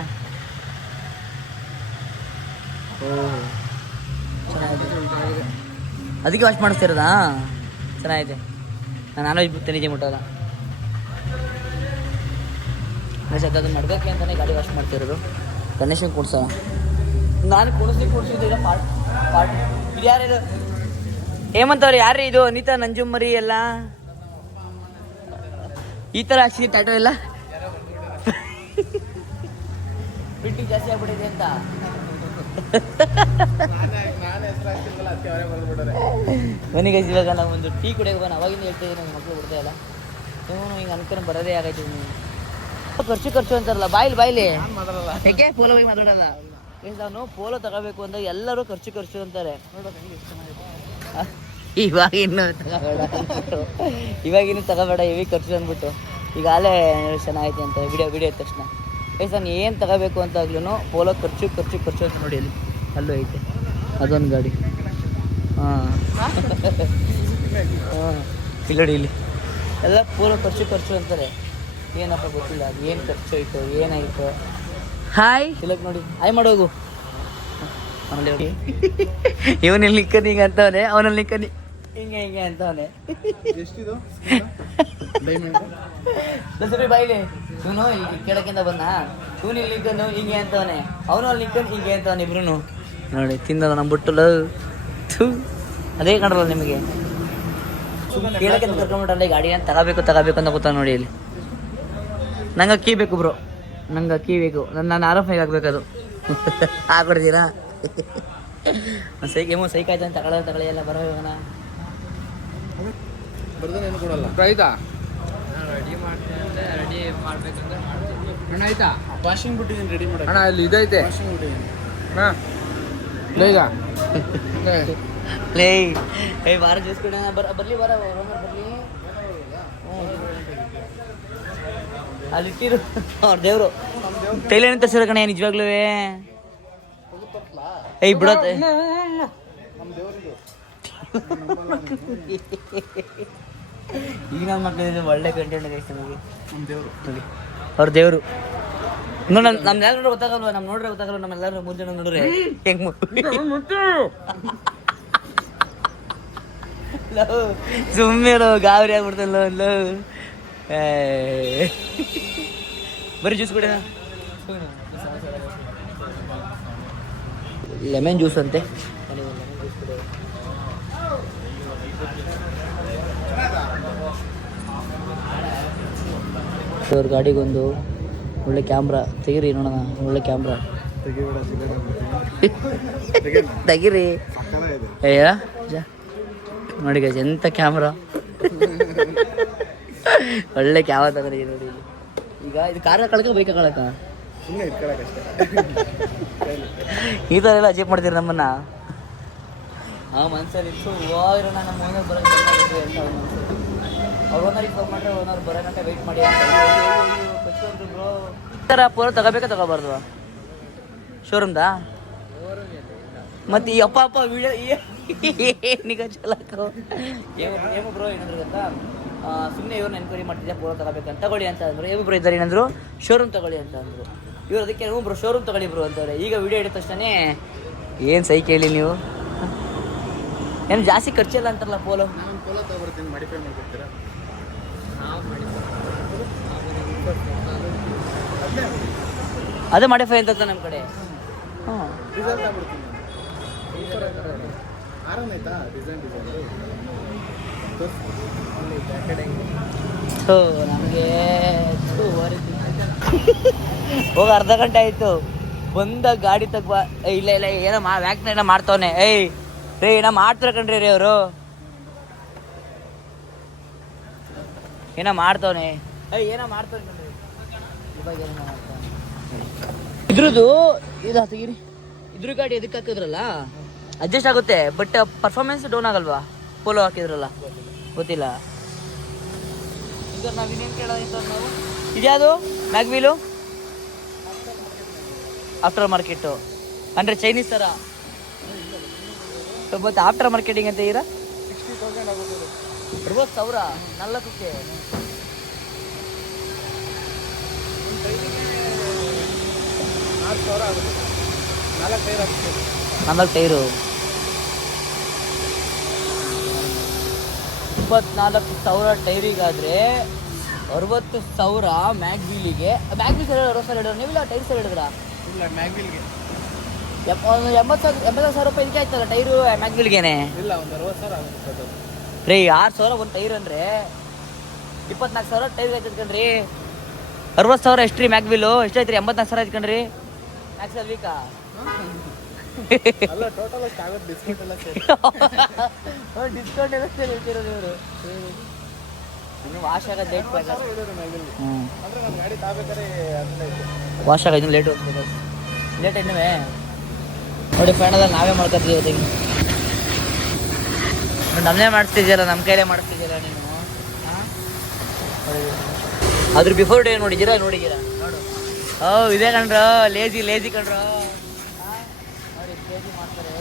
ಓಹ್ ಚೆನ್ನಾಗಿದೆ. ಅದಕ್ಕೆ ವಾಶ್ ಮಾಡಿಸ್ತಿರೋದಾ? ಚೆನ್ನಾಗಿದೆ. ನಾನು ನಾನ್ ವೆಜ್ ಬಿಡ್ತೇನೆ, ನಿಜ ಮುಟ್ಟೋಲ್ಲ. ಅದನ್ನು ನಡ್ಗೋಕ್ಕೆ ಅಂತಲೇ ಗಾಡಿ ವಾಶ್ ಮಾಡ್ತಿರೋದು. ಗಣೇಶನ್ ಕೂಡ್ಸೋಣ. ನಾನು ಕೂಡಿಸಿದ್ದೀರ ಪಾರ್ಟ್ ಇದು ಯಾರು? ಹೇಮಂತ್ ಅವ್ರು ಯಾರು? ಇದು ಅನಿತಾ ನಂಜುಮರಿ ಎಲ್ಲ ಈ ಥರ ಹಾಕ್ಸಿದ್ವಿ ಟ್ಯಾಟೋ ಎಲ್ಲ. ಪ್ರಿಂಟಿಂಗ್ ಜಾಸ್ತಿ ಆಗ್ಬಿಟ್ಟಿದೆ ಅಂತ. ಮನೆಗೆ ಇವಾಗ ನಾವು ಒಂದು ಟೀ ಕುಡಿಯೋಕೆ ಹೋಗೋಣ. ಅವಾಗಿಂದ ಹೇಳ್ತಿದ್ದೀನಿ ನನ್ನ ಮಕ್ಕಳು ಬಿಡ್ತಾ ಇಲ್ಲ. ಇವನು ಹಿಂಗೆ ಅನ್ಕೊಂಡು ಬರೋದೇ ಆಗೈತೆ. ಖರ್ಚು ಅಂತಾರಲ್ಲ, ಬಾಯ್ಲಿ ಯಾಕೆ ಪೋಲೋ ಬಗ್ಗೆ ಮಾತಾಡಲ್ಲ. ನಾನು ಪೋಲೋ ತಗೋಬೇಕು ಅಂತ ಎಲ್ಲರೂ ಖರ್ಚು ಅಂತಾರೆ. ಇವಾಗಿನ್ನು ತಗೋಬೇಡ ಹೆವಿ ಖರ್ಚು ಅಂದ್ಬಿಟ್ಟು ಈಗಾಗಲೇ ಚೆನ್ನಾಗೈತೆ ಅಂತ ವಿಡಿಯೋ ಇದ್ದ ತಕ್ಷಣ. ನಾನು ಏನು ತಗೋಬೇಕು ಅಂತ ಆಗ್ಲೂ ಪೋಲೋ ಖರ್ಚು ಅಂತ ನೋಡಿ. ಅಲ್ಲಿ ಅಲ್ಲೂ ಐತೆ ಅದೊಂದು ಗಾಡಿ. ಹಾಂ ಇಲ್ಲಿ ನೋಡಿ, ಇಲ್ಲಿ ಎಲ್ಲ ಪೋಲೋ ಖರ್ಚು ಅಂತಾರೆ. ಏನಪ್ಪ ಗೊತ್ತಿಲ್ಲ ಅದು ಏನು ಖರ್ಚು ಆಯಿತು ಏನಾಯಿತು. ಹಾಯ್ ಇಲ್ಲಕ್ಕೆ ನೋಡಿ, ಹಾಯ್ ಮಾಡೋಗು. ಆಮೇಲೆ ಇವನಲ್ಲಿ ನಿಕ್ಕನಿ ಹಿಂಗೆ ಅಂತವನೆ, ಅವನಲ್ಲಿ ನಿಕ್ಕನಿ ಹಿಂಗೆ ಅಂತವನೆ. ಎಷ್ಟಿದು ಬಾಯಿಲಿ ಇವನು ಇಲ್ಲಿ ಕೆಳಗಿಂದ ಬಂದ, ಇವನು ಇಲ್ಲಿ ನಿಕ್ಕನು ಹಿಂಗೆ ಅಂತವನೆ, ಅವನು ಅಲ್ಲಿ ನಿಕ್ಕನು ಹಿಂಗೆ ಅಂತವನೆ. ಇಬ್ರು ನೋಡಿ ತಿಂದದ ನಮ್ಮ ಬುಟ್ಟಲ್ಲ. ಅದೇ ಕಂಡ್ರಲ್ಲ ನಿಮಗೆ. ಕೇಳಕ್ಕೆ ಕರ್ಕೊಂಡ್ಬಿಟ್ರಲ್ಲ ಗಾಡಿ ಅಂತ ತಗೋಬೇಕು ಅಂತ ಗೊತ್ತಾ ನೋಡಿ. ಇಲ್ಲಿ ನಂಗೆ ಅಕ್ಕಿ ಬೇಕು ಬ್ರೋ, ನಂಗೆ ಅಕ್ಕಿ ಬೇಕು. ನಾನು ಆರೋಫೈಗೆ ಹಾಕ್ಬೇಕದು. ಹಾಕ್ಬಿಡ್ತೀರಾ? ಸೈಕ್ ಆಯ್ತು ಅಂತ ತಗೊಳ್ಳಿ ಎಲ್ಲ ಬರೋ ಇವಾಗನ ಆಯ್ತಾ ರೆಡಿ ಮಾಡ್ತೀನಿ. ರೆಡಿ ಮಾಡ್ಬೇಕಂದ್ರೆ ಅಣ್ಣ ಆಯ್ತಾ? ವಾಷಿಂಗ್ ಬಿಟ್ಟಿದ್ದೀನಿ ರೆಡಿ ಮಾಡಿ. ಅಣ್ಣ ಅಲ್ಲಿ ಇದೈತೆ ವಾಷಿಂಗ್ ಬಿಟ್ಟಿದ್ದೀನಿ. ಹಾಂ ಈಗ ಲೇ ಏಯ್ ಬಾರ ಜ್ಯೂಸ್ ಕುಡಿಯೋಣ. ಬರಲಿ ರೋಮರ್ ಬರಲಿ. ಅಲ್ಲಿ ಇಟ್ಟಿರು ಅವ್ರ ದೇವರು ತೈಲ ಅಂತ ಸರ ಕಣೆ ನಿಜವಾಗ್ಲೂ. ಏಯ್ ಬಿಡತ್ತೆ ಈಗ ನಮ್ಮ ಮಕ್ಕಳಿಗೆ ಒಳ್ಳೆ ಕಂಟೆಂಟ್ ಐತೆ ನಮಗೆ. ಅವ್ರ ದೇವರು ನಮ್ಮೆಲ್ಲರೂ ಗೊತ್ತಾಗಲ್ವ? ನೋಡ್ರೆ ಗೊತ್ತಾಗಲ್ವ? ನಮ್ಮೆಲ್ಲರೂ 3 ಜನ ನೋಡ್ರೆ ಹೆಂಗ್ ಸುಮ್ಮನೆ ಗಾಬರಿ ಆಗ್ಬಿಡ್ತಲ್ಲ. ಬರೀ ಜ್ಯೂಸ್ ಕುಡಿಯೋಣ. ಲೆಮನ್ ಜ್ಯೂಸ್ ಅಂತೆ. ಅವ್ರ ಗಾಡಿಗೊಂದು ಒಳ್ಳೆ ಕ್ಯಾಮ್ರಾ ತೆಗಿರಿ ನೋಡೋಣ. ಒಳ್ಳೆ ಕ್ಯಾಮ್ರಾ ತೆಗಿರಿ. ಅಯ್ಯ ನೋಡಿ ಗೈಸ್ ಎಂಥ ಕ್ಯಾಮ್ರಾ, ಒಳ್ಳೆ ಕ್ಯಾಮ್ರಾ ತಗೊಂಡಿ ನೋಡಿ. ಈಗ ಇದು ಕಾರ್ ಕಳಕ ಬೈಕ್ ಕಳಕ ಈ ಥರ ಎಲ್ಲ ಅಚೀವ್ ಮಾಡ್ತೀರಿ ನಮ್ಮನ್ನ. ಆ ಮನ್ಸಲ್ಲಿ ಇತ್ತು ಇರೋಣ ನಮ್ಮ ಓನರ್ ಬರೋಕ್ಕೆ ಅಂತ ಅವ್ರು ಓನರಿಗೆ ಫೋನ್ ಮಾಡ್ರೆ ಓನರ್ ಬರೋ ಗಂಟೆ ವೆಯ್ಟ್ ಮಾಡಿ ಅಂತ ಬ್ರೋ. ಈ ಥರ ಪೋಲೋ ತಗೋಬೇಕಾ ತಗೋಬಾರ್ದು ಶೋರೂಮ್ದಾ? ಮತ್ತು ಈ ಅಪ್ಪ ವಿಡಿಯೋ ಏನೀಗ ಚಲಾಕೋ ಏನು ಬ್ರೋ ಏನಂದ್ರೆ ಗೊತ್ತಾ, ಸುಮ್ಮನೆ ಇವ್ರನ್ನ ಎನ್ಕ್ವೈರಿ ಮಾಡ್ತಿದ್ದೆ ಪೋಲೋ ತಗೋಬೇಕಂತ ತಗೊಳ್ಳಿ ಅಂತ ಅಂದರು. ಬ್ರೋ ಇದ್ದಾರೆ ಏನಂದ್ರು ಶೋರೂಮ್ ತಗೊಳ್ಳಿ ಅಂತ ಅಂದರು. ಇವ್ರು ಅದಕ್ಕೆ ಬ್ರೋ ಶೋರೂಮ್ ತಗೊಳ್ಳಿ ಬ್ರೋ ಅಂತವ್ರೆ. ಈಗ ವಿಡಿಯೋ ಹಿಡಿದ ತಕ್ಷಣ ಏನು ಸೈ ಕೇಳಿ ನೀವು, ಏನು ಜಾಸ್ತಿ ಖರ್ಚಿಲ್ಲ ಅಂತಾರಲ್ಲ ಪೋಲೋ. ನಾನು ಪೋಲೋ ತಗೊಬರ್ತೀನಿ, ಮಾಡಿಫೈ ಮಾಡ್ಕೊಡ್ತೀರಾ? ಅದೇ ಮಾಡಿಫೈ ಅಂತ ನಮ್ಮ ಕಡೆ. ಹಾಂ ಡಿಸೈನ್ ತಗೊಬಿಡ್ತೀನಿ. ಆರಾಮ ಆಯ್ತಾ? ಡಿಸೈನ್ ಸೊ ನಮಗೆ ಹೋಗಿ ಅರ್ಧ ಗಂಟೆ ಆಯಿತು. ಬಂದ ಗಾಡಿ ತಗ್ಬಾ. ಇಲ್ಲ ಏನೋ ವ್ಯಾಕ್ನ ಏನೋ ಮಾಡ್ತವನೆ. ಏಯ್ ರೇ ಏನೋ ಮಾಡ್ತಾರ ಕಣ್ರಿ ರೀ ಅವರು, ಏನೋ ಮಾಡ್ತವನೆ. ಏನೋ ಮಾಡ್ತವ್ನೆ ಕಣ್ರಿ. ಇವಾಗ ಏನೋ ಮಾಡ್ತಾನೆ. ಇದ್ರದ್ದು ಇದು ತೆಗೀರಿ. ಇದ್ರ ಗಾಡಿ ಎದಕ್ಕೆ ಹಾಕಿದ್ರಲ್ಲ ಅಡ್ಜಸ್ಟ್ ಆಗುತ್ತೆ, ಬಟ್ ಪರ್ಫಾರ್ಮೆನ್ಸ್ ಡೌನ್ ಆಗಲ್ವಾ ಪೋಲೋ ಹಾಕಿದ್ರಲ್ಲ? ಗೊತ್ತಿಲ್ಲ. ಈಗ ನಾವಿನ್ನೇನು ಕೇಳೋದು ನಾವು, ಇದ್ಯಾವುದು ಮ್ಯಾಗ್ವೀಲು ಆಫ್ಟರ್ ಮಾರ್ಕೆಟು ಅಂದರೆ ಚೈನೀಸ್ ಥರ. ಮತ್ತು ಆಫ್ಟರ್ ಮಾರ್ಕೆಟಿಂಗ್ ಅಂತ ಇರ 60,000 ಆಗೋದು. 60,000 4ಕ್ಕೆ. $4,000 ಆಗುತ್ತೆ. 4 ಟೈರ್ ಹಾಕ್ತೀವಿ. 4 ಟೈರು 24,000 ಟೈರಿಗಾದರೆ 60,000 ಮ್ಯಾಗ್ವೀಲಿಗೆ. ಮ್ಯಾಗ್ವೀಲ್ ಸರ್ 60,000 ಹೇಳಿದ್ರು, ನೀವಿಲ್ಲ ಟೈರ್ ಸರ್ ಹೇಳಿದ್ರ? ಇಲ್ಲ ಮ್ಯಾಗ್ವಿಲ್ಗೆ. 80,000 ರೂಪಾಯಿ ಇದಕ್ಕೆ ಆಯ್ತಲ್ಲ ಟೈರು ಮ್ಯಾಗ್ವಿಲ್ಗೆನೆ. ಇಲ್ಲ ಒಂದು 60,000 ಆಗುತ್ತೆ. ರೀ 6,000 ಒಂದು ಟೈರ್ ಅಂದ್ರೆ 24,000 ಟೈರ್ ಆಯ್ತದ ಕಣ್ರಿ. 60,000 ಎಷ್ಟ್ರಿ ಮ್ಯಾಗ್ವಿಲು ಎಷ್ಟಾಯ್ತು ರೀ? 84,000 ಆಯ್ತು ಕಣ್ರಿ ಮ್ಯಾಕ್ಸಲ್ ವೀಕಾ. ಅಲ್ಲ ಟೋಟಲ್ ಅಷ್ಟು ಆಗುತ್ತೆ ಡಿಸ್ಕೌಂಟ್ ಎಲ್ಲ ಸೇರಿ. ಡಿಸ್ಕೌಂಟ್ ಎಲ್ಲ ಹೇಳ್ತಿರೋದು ಇವರು. ಇನ್ನು ವಾಶ್ ಆಗೋದು ಲೇಟ್ ಬೇಕಾದ್ರೆ ಅಂದ್ರೆ ನಾನು ಗಾಡಿ ತಾಬೇಕಾದ್ರೆ ವಾಶ್ ಆಗೋದು ಲೇಟ್ ಲೇಟ್ ಇನ್ನುವೇ ನೋಡಿ. ಫೈನಲ್ ನಾವೇ ಮಾಡ್ಕೊತೀವಿ ಇವತ್ತಿಗೆ. ನಮ್ಮನ್ನೇ ಮಾಡಿಸ್ತಿದ್ಯಲ್ಲ, ನಮ್ಮ ಕೈಲೇ ಮಾಡಿಸ್ತಿದ್ಯಲ್ಲ ನೀನು. ಅದ್ರ ಬಿಫೋರ್ ಡೇ ನೋಡಿದ್ದೀರಾ ನೋಡಿದ್ದೀರಾ ನೋಡು. ಇದೇ ಕಣ್ರ ಲೇಜಿ ಕಣ್ರ. ನೋಡಿ ಲೇಜಿ ಮಾಡ್ತಾರೆ.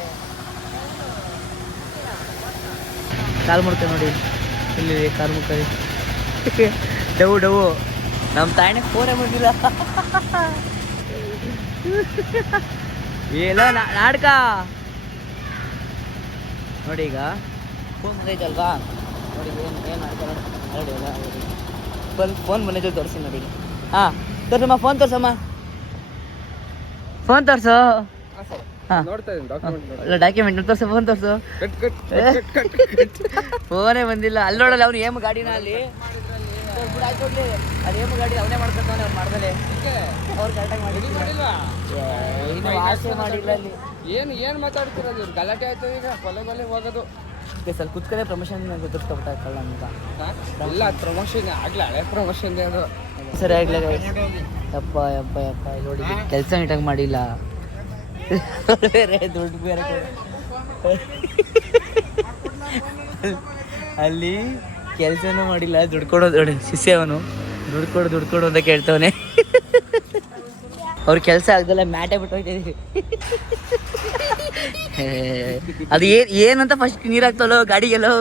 ಕಾಲು ಮುಡ್ಕ ನೋಡಿ ಇಲ್ಲಿ ಕಾಲು ಮುಡ್ಕರಿ. ಡವು ನಮ್ಮ ತಾಯಿನೇ ಫೋನೇ ಬಂದಿಲ್ಲ. ಏನೋ ನಾಟಕ ನೋಡಿ. ಈಗ ಫೋನ್ ಬಂದೈತಲ್ವಾ ನೋಡಿ. ಏನು ಮಾಡ್ತಾರೆ ನೋಡಿ. ಫೋನ್ ಬಂದೈತೆ ತೋರಿಸಿ ನೋಡಿ. ಹಾಂ ತೋರ್ಸಮ್ಮ, ಫೋನ್ ತೋರ್ಸಮ್ಮ, ಫೋನ್ ತೋರಿಸು. ಹಾಂ ನೋಡ್ತಾ ಇದ್ದೀನಿ ಡಾಕ್ಯುಮೆಂಟ್. ಅಲ್ಲ ಡಾಕ್ಯುಮೆಂಟ್ ತೋರಿಸು, ಫೋನ್ ತೋರಿಸು. ಫೋನೇ ಬಂದಿಲ್ಲ. ಅಲ್ಲಿ ನೋಡಲ್ಲ ಅವ್ನು ಏಮ್ ಗಾಡಿನ ಅಲ್ಲಿ ಆಯ್ಕೊಡ್ಲಿ. ಅದು ಏಮ್ ಗಾಡಿ ಅವನೇ ಮಾಡ್ಕೊತಾನೆ. ಅವ್ನು ಮಾಡ್ದಲೆ ಅವ್ರು ಕರೆಕ್ಟಾಗಿ ಮಾಡಿಲ್ಲ. ಇನ್ನು ಆಸೆ ಮಾಡಿಲ್ಲ ಅಲ್ಲಿ. ಏನು ಮಾತಾಡ್ತಿರೋದು ಇವ್ರು? ಗಲಾಟೆ ಆಯ್ತದೆ ಈಗ. ಕೊಲೆ ಹೋಗೋದು. ಸ್ವಲ್ಪ ಕುತ್ಕಡೆ ಪ್ರಮೋಷನ್ ಗೊತ್ತಿರ್ಸ್ಕೊಬಿಟ್ಟಾಕಲ್ಲ ಅಂತ. ಇಲ್ಲ ಪ್ರಮೋಷನ್ ಆಗ್ಲಾ, ಹಳೆ ಪ್ರಮೋಷನ್ ಅದು ಸರಿ ಆಗ್ಲ. ಯಪ್ಪ ನೋಡಿ ಕೆಲಸ ನೀಟಾಗಿ ಮಾಡಿಲ್ಲ. ಬೇರೆ ದುಡ್ಡು ಬೇರೆ ಅಲ್ಲಿ ಕೆಲಸನೂ ಮಾಡಿಲ್ಲ. ದುಡ್ಡು ಕೊಡೋದು ನೋಡಿ ಶಿಷ್ಯ ಅವನು. ದುಡ್ಡು ಕೊಡು ಅಂತ ಕೇಳ್ತವನೆ. ಅವ್ರ ಕೆಲಸ ಆಗ್ದಲ್ಲ ಮ್ಯಾಟೇ ಬಿಟ್ಟು ಹೋಗ್ತಿದೀವಿ. ಅದು ಏನಂತ ಫಸ್ಟ್ ನೀರು ಹಾಕ್ತವಲ್ಲೋ ಗಾಡಿಗೆಲ್ಲೋ.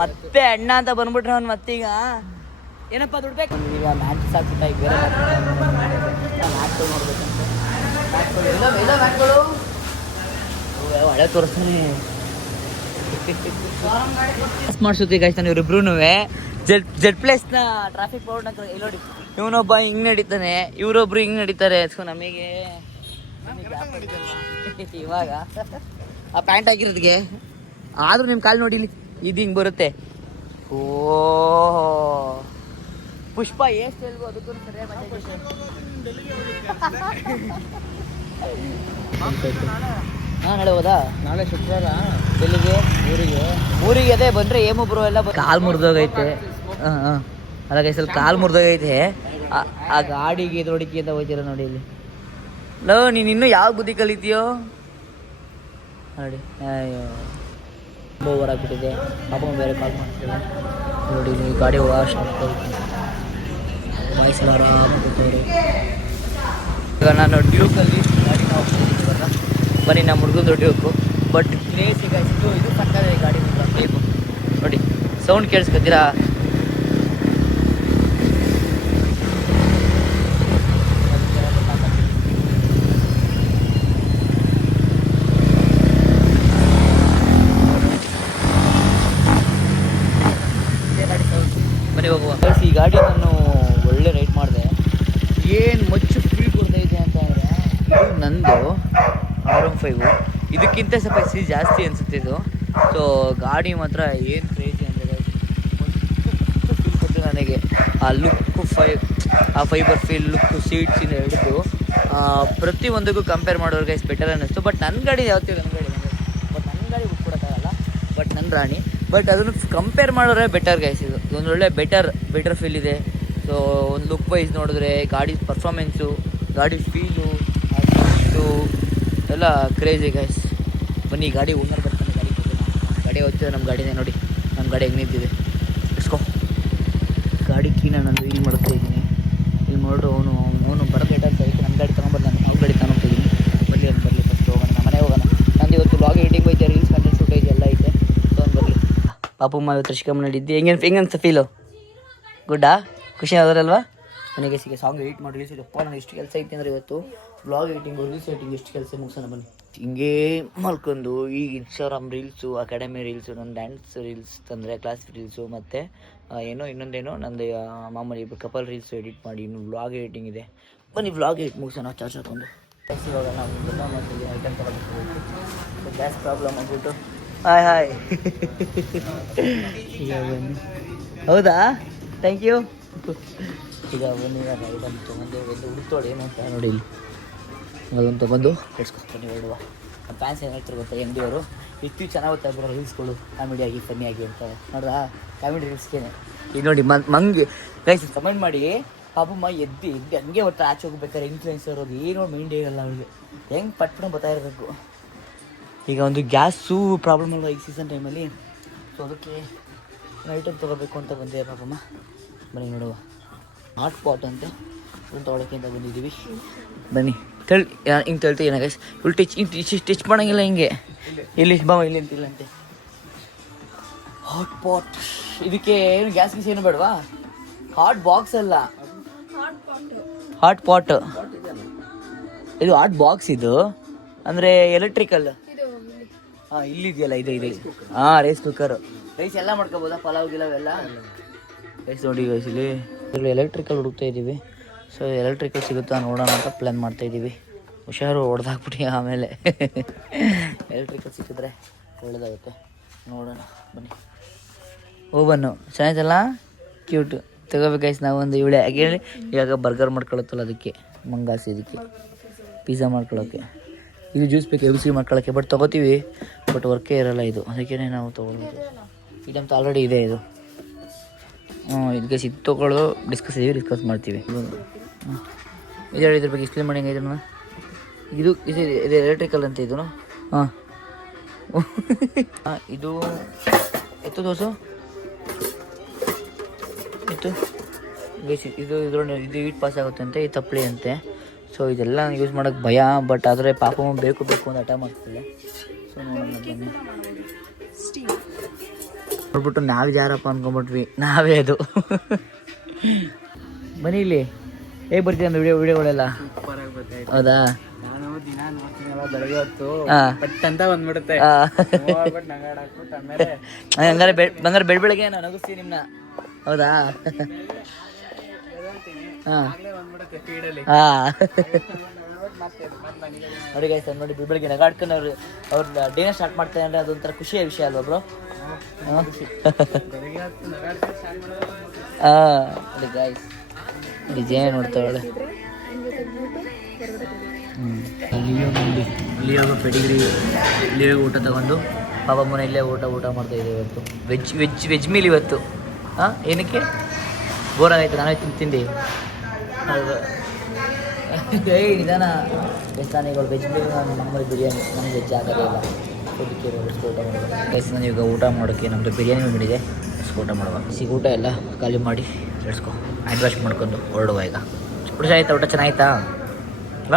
ಮತ್ತೆ ಅಣ್ಣ ಅಂತ ಬಂದ್ಬಿಟ್ರೆ ಅವ್ನು ಮತ್ತೀಗ ಏನಪ್ಪ ದುಡ್ಡು ಬೇಕು ಈಗ. ಮ್ಯಾಚ್ ಸಾಕ್ಬಿಟ್ಟ ಈಗ ಬೇರೆ ಮ್ಯಾಚ್ಗಳು ನೋಡ್ಬೇಕಂತ. ಮ್ಯಾಚ್ಗಳು ಹಳೆ ತೋರಿಸ್ತಾನೆ ಮಾಡಿಸುತ್ತೀಗ ನಾನು ಇವರಿಬ್ರು. ಜೆಡ್ ಪ್ಲೇಸ್ನ ಟ್ರಾಫಿಕ್ ಬೋರ್ಡ್ನ ಇಲ್ಲಿ ನೋಡಿ. ಇವನೊಬ್ಬ ಹಿಂಗೆ ನಡೀತಾನೆ, ಇವರೊಬ್ರು ಹಿಂಗೆ ನಡೀತಾರೆ. ಸೊ ನಮಗೆ ಇವಾಗ ಆ ಪ್ಯಾಂಟ್ ಹಾಕಿರೋದಕ್ಕೆ ಆದರೂ ನಿಮ್ಮ ಕಾಲು ನೋಡಿ ಇಲ್ಲಿ ಇದು ಹಿಂಗೆ ಬರುತ್ತೆ. ಓ ಪುಷ್ಪ ಎಷ್ಟು ಹೇಳ್ಬೋ ಅದಕ್ಕೂ ಸರಿಯಾಗಿ ಹಾಂ ನಾಳೆ ಹೋದಾ? ನಾಳೆ ಶುಕ್ರವಾರ. ಎಲ್ಲಿಗೆ? ಊರಿಗೆ ಅದೇ ಬಂದರೆ ಏಮೊಬ್ರು ಎಲ್ಲ ಕಾಲು ಮುರಿದೋಗೈತೆ. ಹಾಂ ಅದಾಗ ಸ್ವಲ್ಪ ಕಾಲು ಮುರಿದೋಗೈತೆ. ಆ ಗಾಡಿಗೆ ನೋಡಿಕೆ ಅಂತ ಹೋಗ್ತೀರ ನೋಡಿ ಇಲ್ಲಿ. ನೀನು ಇನ್ನೂ ಯಾವ ಬುದ್ಧಿ ಕಲಿತೀಯೋ ನೋಡಿ. ಅಯ್ಯೋ ಓವರ್ ಆಗಿಬಿಟ್ಟಿದೆ. ಪಾಪ ಬೇರೆ ಕಾಲ್ ಮಾಡ್ತೀವಿ ನೋಡಿ. ನೀವು ಗಾಡಿ ವಾಶ್ ಆಗ್ತಾಯಿತ್ತು. ಮೈಸೂರು ಆರಾಮ ಕೂತವ್ರಿ. ಈಗ ನಾನು ಡ್ಯೂಕಲ್ಲಿ ಗಾಡಿ ಹೋಗ್ತಿದ್ದೀವಲ್ಲ, ಬನ್ನಿ ನಮ್ಮ ಹುಡುಗಂದು ಡ್ಯೂಕು. ಬಟ್ ಪ್ಲೇಸ್ ಈಗ ಇದು ಸಕ್ಕರೆ ಗಾಡಿ ಬೇಕು ನೋಡಿ. ಸೌಂಡ್ ಕೇಳಿಸ್ಕೊತೀರಾ? ಮನೆ ಹೋಗುವ ಈ ಗಾಡಿ ನಾನು ಒಳ್ಳೆ ರೈಡ್ ಮಾಡಿದೆ. ಏನು ಮಚ್ಚು ಫೀಲ್ ಕೊಡ್ತೈತೆ ಅಂತ ಅಂದರೆ ಇದು ನಂದು R15. ಇದಕ್ಕಿಂತ ಸ್ವಲ್ಪ ಜಾಸ್ತಿ ಅನಿಸುತ್ತೆ ಇದು. ಸೊ ಗಾಡಿ ಮಾತ್ರ ಏನು ಕ್ರೇಜಿ ಅಂದರೆ ಫೀಲ್ ಕೊಟ್ಟು ನನಗೆ. ಆ ಲುಕ್ಕು ಆ ಫೈಬರ್ ಫೀಲ್ ಲುಕ್ಕು ಸೀಟ್ಸಿಂದ ಹಿಡಿದು ಪ್ರತಿಯೊಂದಕ್ಕೂ ಕಂಪೇರ್ ಮಾಡೋರಿಗೆ ಬೆಟರ್ ಅನ್ನಿಸ್ತು. ಬಟ್ ನನ್ನ ಗಾಡಿ ಯಾವತ್ತೂ ನನ್ನ ಗಾಡಿ ಬಟ್ ನನ್ನ ಗಾಡಿ ಬುಕ್ ಕೊಡೋಕ್ಕಾಗಲ್ಲ. ಬಟ್ ನನ್ನ ರಾಣಿ. ಬಟ್ ಅದನ್ನು ಕಂಪೇರ್ ಮಾಡೋರೆ ಬೆಟರ್ ಗೈಸ್. ಇದು ಒಂದು ಒಳ್ಳೆ ಬೆಟರ್ ಫೀಲ್ ಇದೆ. ಸೊ ಒಂದು ಲುಕ್ ವೈಸ್ ನೋಡಿದ್ರೆ ಗಾಡಿ ಪರ್ಫಾರ್ಮೆನ್ಸು, ಗಾಡಿ ಫೀಲು, ಅದು ಎಲ್ಲ ಕ್ರೇಜಿ ಗೈಸ್. ಬನ್ನಿ ಗಾಡಿ ಓನರ್ ಬರ್ತಾನೆ. ಗಾಡಿ ಹೋಗ್ತದೆ ನಮ್ಮ ಗಾಡಿನೇ ನೋಡಿ. ನಮ್ಮ ಗಾಡಿ ಹೆಂಗೆ ನಿಂತಿದೆ ಇಸ್ಕೋ. ಗಾಡಿ ಕೀನ ನಾನು ಇಲ್ಲಿ ಮಾಡ್ತಾ ಇದ್ದೀನಿ. ಇಲ್ಲಿ ನೋಡು ಅವನು ಬರೋದು ಲೇಟ್ ಅಂತ ಅದಕ್ಕೆ ನನ್ನ ಗಾಡಿ ತೊಗೊಂಬರ್ದು. ನಾನು ಅವ್ರ ಗಾಡಿ ತೊಗೊಂಡ್ತಿದ್ದೀನಿ. ಬರಲಿ ಫಸ್ಟ್ ಹೋಗೋಣ. ನಮ್ಮ ಮನೆಗೆ ಹೋಗೋಣ. ನಂದು ಇವತ್ತು ಬ್ಲಾಗ್ ಎಡಿಟಿಂಗ್ ಐತೆ, ರೀಲ್ಸ್ ಕಂಟೆಂಟ್ ಶೂಟ್ ಐತೆ, ಎಲ್ಲ ಐತೆ. ತೊಗೊಂಡು ಬರಲಿ. ಪಾಪಮ್ಮ ಇವತ್ತು ರಿಷ್ಕಮ್ಮನಲ್ಲಿದ್ದೆ. ಹೆಂಗನ್ಸ ಫೀಲು? ಗುಡ್ಡಾ? ಖುಷಿ ಆದರಲ್ವಾ? ನನಗೆ ಸಾಂಗ್ ಎಡಿಟ್ ಮಾಡಿ ರೀಲ್ಸ್ ಇದೆಪ್ಪ. ನಾನು ಎಷ್ಟು ಕೆಲಸ ಐತೆ ಅಂದರೆ ಇವತ್ತು ಬ್ಲಾಗ್ ಎಡಿಟಿಂಗು, ರೀಲ್ಸ್ ಎಡಿಟಿಂಗ್ ಎಷ್ಟು ಕೆಲಸ ಮುಗಿಸೋಣ ಬನ್ನಿ. ಹಿಂಗೆ ಮಲ್ಕೊಂಡು ಈಗ ಇನ್ಸ್ಟಾಗ್ರಾಮ್ ರೀಲ್ಸು, ಅಕಾಡೆಮಿ ರೀಲ್ಸು, ನನ್ನ ಡ್ಯಾನ್ಸ್ ರೀಲ್ಸ್ ತಂದರೆ ಕ್ಲಾಸ್ ರೀಲ್ಸು, ಮತ್ತು ಇನ್ನೊಂದೇನೋ ನಂದು ಮಾಮೂಲಿ ಕಪಲ್ ರೀಲ್ಸು ಎಡಿಟ್ ಮಾಡಿ, ಇನ್ನು ವ್ಲಾಗ್ ಎಡಿಟಿಂಗ್ ಇದೆ. ಬನ್ನಿ ವ್ಲಾಗ್ ಎಡಿಟ್ ಮುಗಿಸೋಣ ಚಾರ್ಜ್ ಹಾಕೊಂಡು. ಇವಾಗ ನಾವು ಮತ್ತು ಐಟಮ್ ತಗೋಬೇಕು. ಗ್ಯಾಸ್ ಪ್ರಾಬ್ಲಮ್ ಆಗ್ಬಿಟ್ಟು ಹಾಯ್ ಈಗ ಬನ್ನಿ. ಹೌದಾ, ಥ್ಯಾಂಕ್ ಯು. ಈಗ ಬನ್ನಿ ಐಟಮ್ ತೊಗೊಂಡು ಒಂದು ಹುಡುಕ್ತೋಳಿ ಏನು ಅಂತ ನೋಡಿ, ಇಲ್ಲಿ ಅದೊಂದು ತೊಗೊಂಡು ಕೆಡ್ಸ್ಕೊತೀನಿ ಹೇಳುವ. ಫ್ಯಾನ್ಸ್ ಏನು ಹೇಳ್ತಾರೆ ಗೊತ್ತಾ, ಎಮ್ ಡಿ ಅವರು ಎಷ್ಟು ಚೆನ್ನಾಗಿ ಓದ್ತಾ ಇಬ್ಬರು ರೀಲ್ಸ್ಗಳು ಕಾಮಿಡಿಯಾಗಿ ಫನ್ನಿಯಾಗಿ ಅಂತ ನೋಡ್ರಾ, ಕಾಮಿಡಿ ರೀಲ್ಸ್ಗೇನೆ. ಈಗ ನೋಡಿ ಮಂಗೆ ಗೈಸ್ ಕಮೆಂಟ್ ಮಾಡಿ, ಪಾಪಮ್ಮ ಎದ್ದು ಹಂಗೆ ಒಟ್ಟು ಆಚೆ ಹೋಗ್ಬೇಕಾದ್ರೆ ಇನ್ಫ್ಲುಯೆನ್ಸರ್ ಅವ್ರು ಏನೋ ಮೈಂಡ್ ಇರಲ್ಲ ಅವ್ರಿಗೆ, ಹೆಂಗೆ ಪಟ್ಬಿಟ್ಟು ಬರ್ತಾ ಇರಬೇಕು. ಈಗ ಒಂದು ಗ್ಯಾಸು ಪ್ರಾಬ್ಲಮ್ ಅಲ್ವ ಈ ಸೀಸನ್ ಟೈಮಲ್ಲಿ, ಸೊ ಅದಕ್ಕೆ ಐಟಮ್ ತೊಗೋಬೇಕು ಅಂತ ಬಂದೆ ಪಾಪಮ್ಮ. ಬನ್ನಿ ನೋಡುವ, ಹಾಟ್ ಪಾಟ್ ಅಂತ ಒಂದು ತೊಗೊಳಕ್ಕೆ ಅಂತ ಬಂದಿದ್ದೀವಿ. ಬನ್ನಿ ಹಿಂಗೆ ತಳ್ತೀವಿ ಗೈಸ್. ಫುಲ್ ಟಚ್ ಮಾಡೋಂಗಿಲ್ಲ ಹಿಂಗೆ, ಇಲ್ಲಿ ಬಾಮ ಇಲ್ಲಿ ಅಂತಿಲ್ಲಂತೆ. ಹಾಟ್ ಪಾಟ್, ಇದಕ್ಕೆ ಏನು ಗ್ಯಾಸ್ ಗೀಸ್ ಏನು ಬೇಡವಾ? ಹಾಟ್ ಬಾಕ್ಸ್ ಅಲ್ಲ, ಹಾಟ್ ಪಾಟ್ ಇದು. ಹಾಟ್ ಬಾಕ್ಸ್ ಇದು ಅಂದರೆ ಎಲೆಕ್ಟ್ರಿಕಲ್. ಹಾಂ ಇಲ್ಲಿದೆಯಲ್ಲ, ಇದು ಹಾಂ ರೈಸ್ ಕುಕ್ಕರು. ರೈಸ್ ಎಲ್ಲ ಮಾಡ್ಕೋಬೋದಾ, ಪಲಾವ್ ಗಿಲಾವ್ ಎಲ್ಲ ರೈಸ್. ನೋಡಿ ಗೈಸ್ ಇಲ್ಲಿ ಎಲೆಕ್ಟ್ರಿಕಲ್ ಹುಡುಕ್ತಾ ಇದ್ದೀವಿ. ಸೊ ಎಲೆಕ್ಟ್ರಿಕಲ್ ಸಿಗುತ್ತಾ ನೋಡೋಣ ಅಂತ ಪ್ಲ್ಯಾನ್ ಮಾಡ್ತಾಯಿದ್ದೀವಿ. ಹುಷಾರು ಹೊಡೆದಾಕ್ಬಿಟ್ಟು ಆಮೇಲೆ ಎಲೆಕ್ಟ್ರಿಕಲ್ ಸಿಕ್ಕಿದ್ರೆ ಒಳ್ಳೆಯದಾಗುತ್ತೆ. ನೋಡೋಣ ಬನ್ನಿ. ಓವನ್ನು ಚೆನ್ನಾಯ್ತಲ್ಲ, ಕ್ಯೂಟು. ತಗೋಬೇಕಾಯ್ತು ನಾವು ಒಂದು ಇವಳೆ ಹೇಳಿ. ಇವಾಗ ಬರ್ಗರ್ ಮಾಡ್ಕೊಳತ್ತಲ್ಲ ಅದಕ್ಕೆ, ಮಂಗಾಸಿ ಇದಕ್ಕೆ ಪಿಜ್ಜಾ ಮಾಡ್ಕೊಳ್ಳೋಕ್ಕೆ. ಇದು ಜ್ಯೂಸ್ ಬೇಕು ಎಬಿಸಿ ಮಾಡ್ಕೊಳ್ಳೋಕ್ಕೆ, ಬಟ್ ತೊಗೋತೀವಿ, ಬಟ್ ವರ್ಕೇ ಇರೋಲ್ಲ ಇದು, ಅದಕ್ಕೇ ನಾವು ತೊಗೊಳ್ಬೋದು. ಇದಂತ ಆಲ್ರೆಡಿ ಇದೆ ಇದು. ಇದಕ್ಕೆ ಸಿಟ್ಟು ತೊಗೊಳ್ಳೋದು ಡಿಸ್ಕಸ್ ಮಾಡ್ತೀವಿ. ಇದು ಹೇಳಿದ್ರ ಬಗ್ಗೆ ಎಕ್ಸ್ಪ್ಲೇನ್ ಮಾಡಿ ಇದನ್ನು. ಇದು ಎಲೆಕ್ಟ್ರಿಕಲ್ ಅಂತ ಇದು. ಹಾಂ ಇದು ಎತ್ತು ದೋಸು ಇತ್ತು ಇದು ಇದು ಹೀಟ್ ಪಾಸ್ ಆಗುತ್ತೆ ಅಂತೆ, ಈ ತಪ್ಪಲಿ ಅಂತೆ. ಸೊ ಇದೆಲ್ಲ ಯೂಸ್ ಮಾಡೋಕ್ಕೆ ಭಯ, ಬಟ್ ಆದರೆ ಪಾಪ ಬೇಕು ಅಂತ ಹಠ ಮಾಡ್ತಿಲ್ಲ. ಸೊ ನೋಡೋಣ ಬನ್ನಿ. ನೋಡ್ಬಿಟ್ಟು ನಾವು ಯಾರಪ್ಪ ಅಂದ್ಕೊಂಬಿಟ್ವಿ, ನಾವೇ ಅದು. ಬನ್ನಿ ಇಲ್ಲಿ ಹೇಗೆ ಬರ್ತೀವಿ ಅಂದ್ರೆ ವಿಡಿಯೋಗಳೆಲ್ಲ. ಹೌದಾ, ನಾನು ದಿನ ನೋಡ್ತೀನಲ್ಲ ಬೆಳಗ್ಗೆ ಹೊತ್ತು ಅಂತ ಬಂದ್ಬಿಡುತ್ತೆ. ಹಂಗಾರೆ ಬೆಳಗ್ಗೆ ನಾನು ನಗಿಸ್ತೀನಿ ನಿಮ್ಮನ್ನ. ಹೌದಾ, ಹಾಂ ನೋಡಿ ಗೈಸ್, ನೋಡಿ ಬೆಳಗ್ಗೆ ನಗಾಡ್ಕೊಂಡು ಅವ್ರ ಡೇನ ಸ್ಟಾರ್ಟ್ ಮಾಡ್ತಾರೆ ಅಂದರೆ ಅದೊಂಥರ ಖುಷಿಯ ವಿಷಯ ಅಲ್ವಾ ಬ್ರೋ? ನೋಡಿ ಗೈಸ್, ಡಿಸೈನ್ ನೋಡ್ತಾಳೆ. ಇಲ್ಲಿಯಾಗ ಪೆಡಿಗ್ರಿ ಇಲ್ಲಿಯಾಗ ಊಟ ತಗೊಂಡು ಪಾಪ ಮನೆಯಲ್ಲೇ ಊಟ ಮಾಡ್ತಾಯಿದ್ದೀವಿ ಇವತ್ತು. ವೆಜ್ ಮೀಲ್ ಇವತ್ತು. ಹಾಂ, ಏನಕ್ಕೆ ಬೋರ್ ಆಗೈತೆ, ನಾವೇ ತಿಂದು ನಿಧಾನ. ದೇವಸ್ಥಾನಿಗಳು ವೆಜ್ ಮೀಲ್, ನಮ್ಮಲ್ಲಿ ಬಿರಿಯಾನಿ, ನಮ್ಗೆ ವೆಜ್ ಆಗೋದೇ ಇಲ್ಲ. ಅದಕ್ಕೆ ಊಟ ಮಾಡೋದು ಗೈಸ್. ನಾನು ಈಗ ಊಟ ಮಾಡೋಕ್ಕೆ ನಮ್ಮದು ಬಿರಿಯಾನಿ ಬಂದಿದೆ, ಊಟ ಮಾಡುವ. ಊಟ ಎಲ್ಲ ಖಾಲಿ ಮಾಡಿ ನಡೆಸ್ಕೊ, ಹ್ಯಾಂಡ್ ವಾಶ್ ಮಾಡ್ಕೊಂಡು ಹೊರಡುವ. ಈಗ ಊಟ ಆಯ್ತಾ? ಊಟ ಚೆನ್ನಾಯ್ತಾ ಅಲ್ಲ?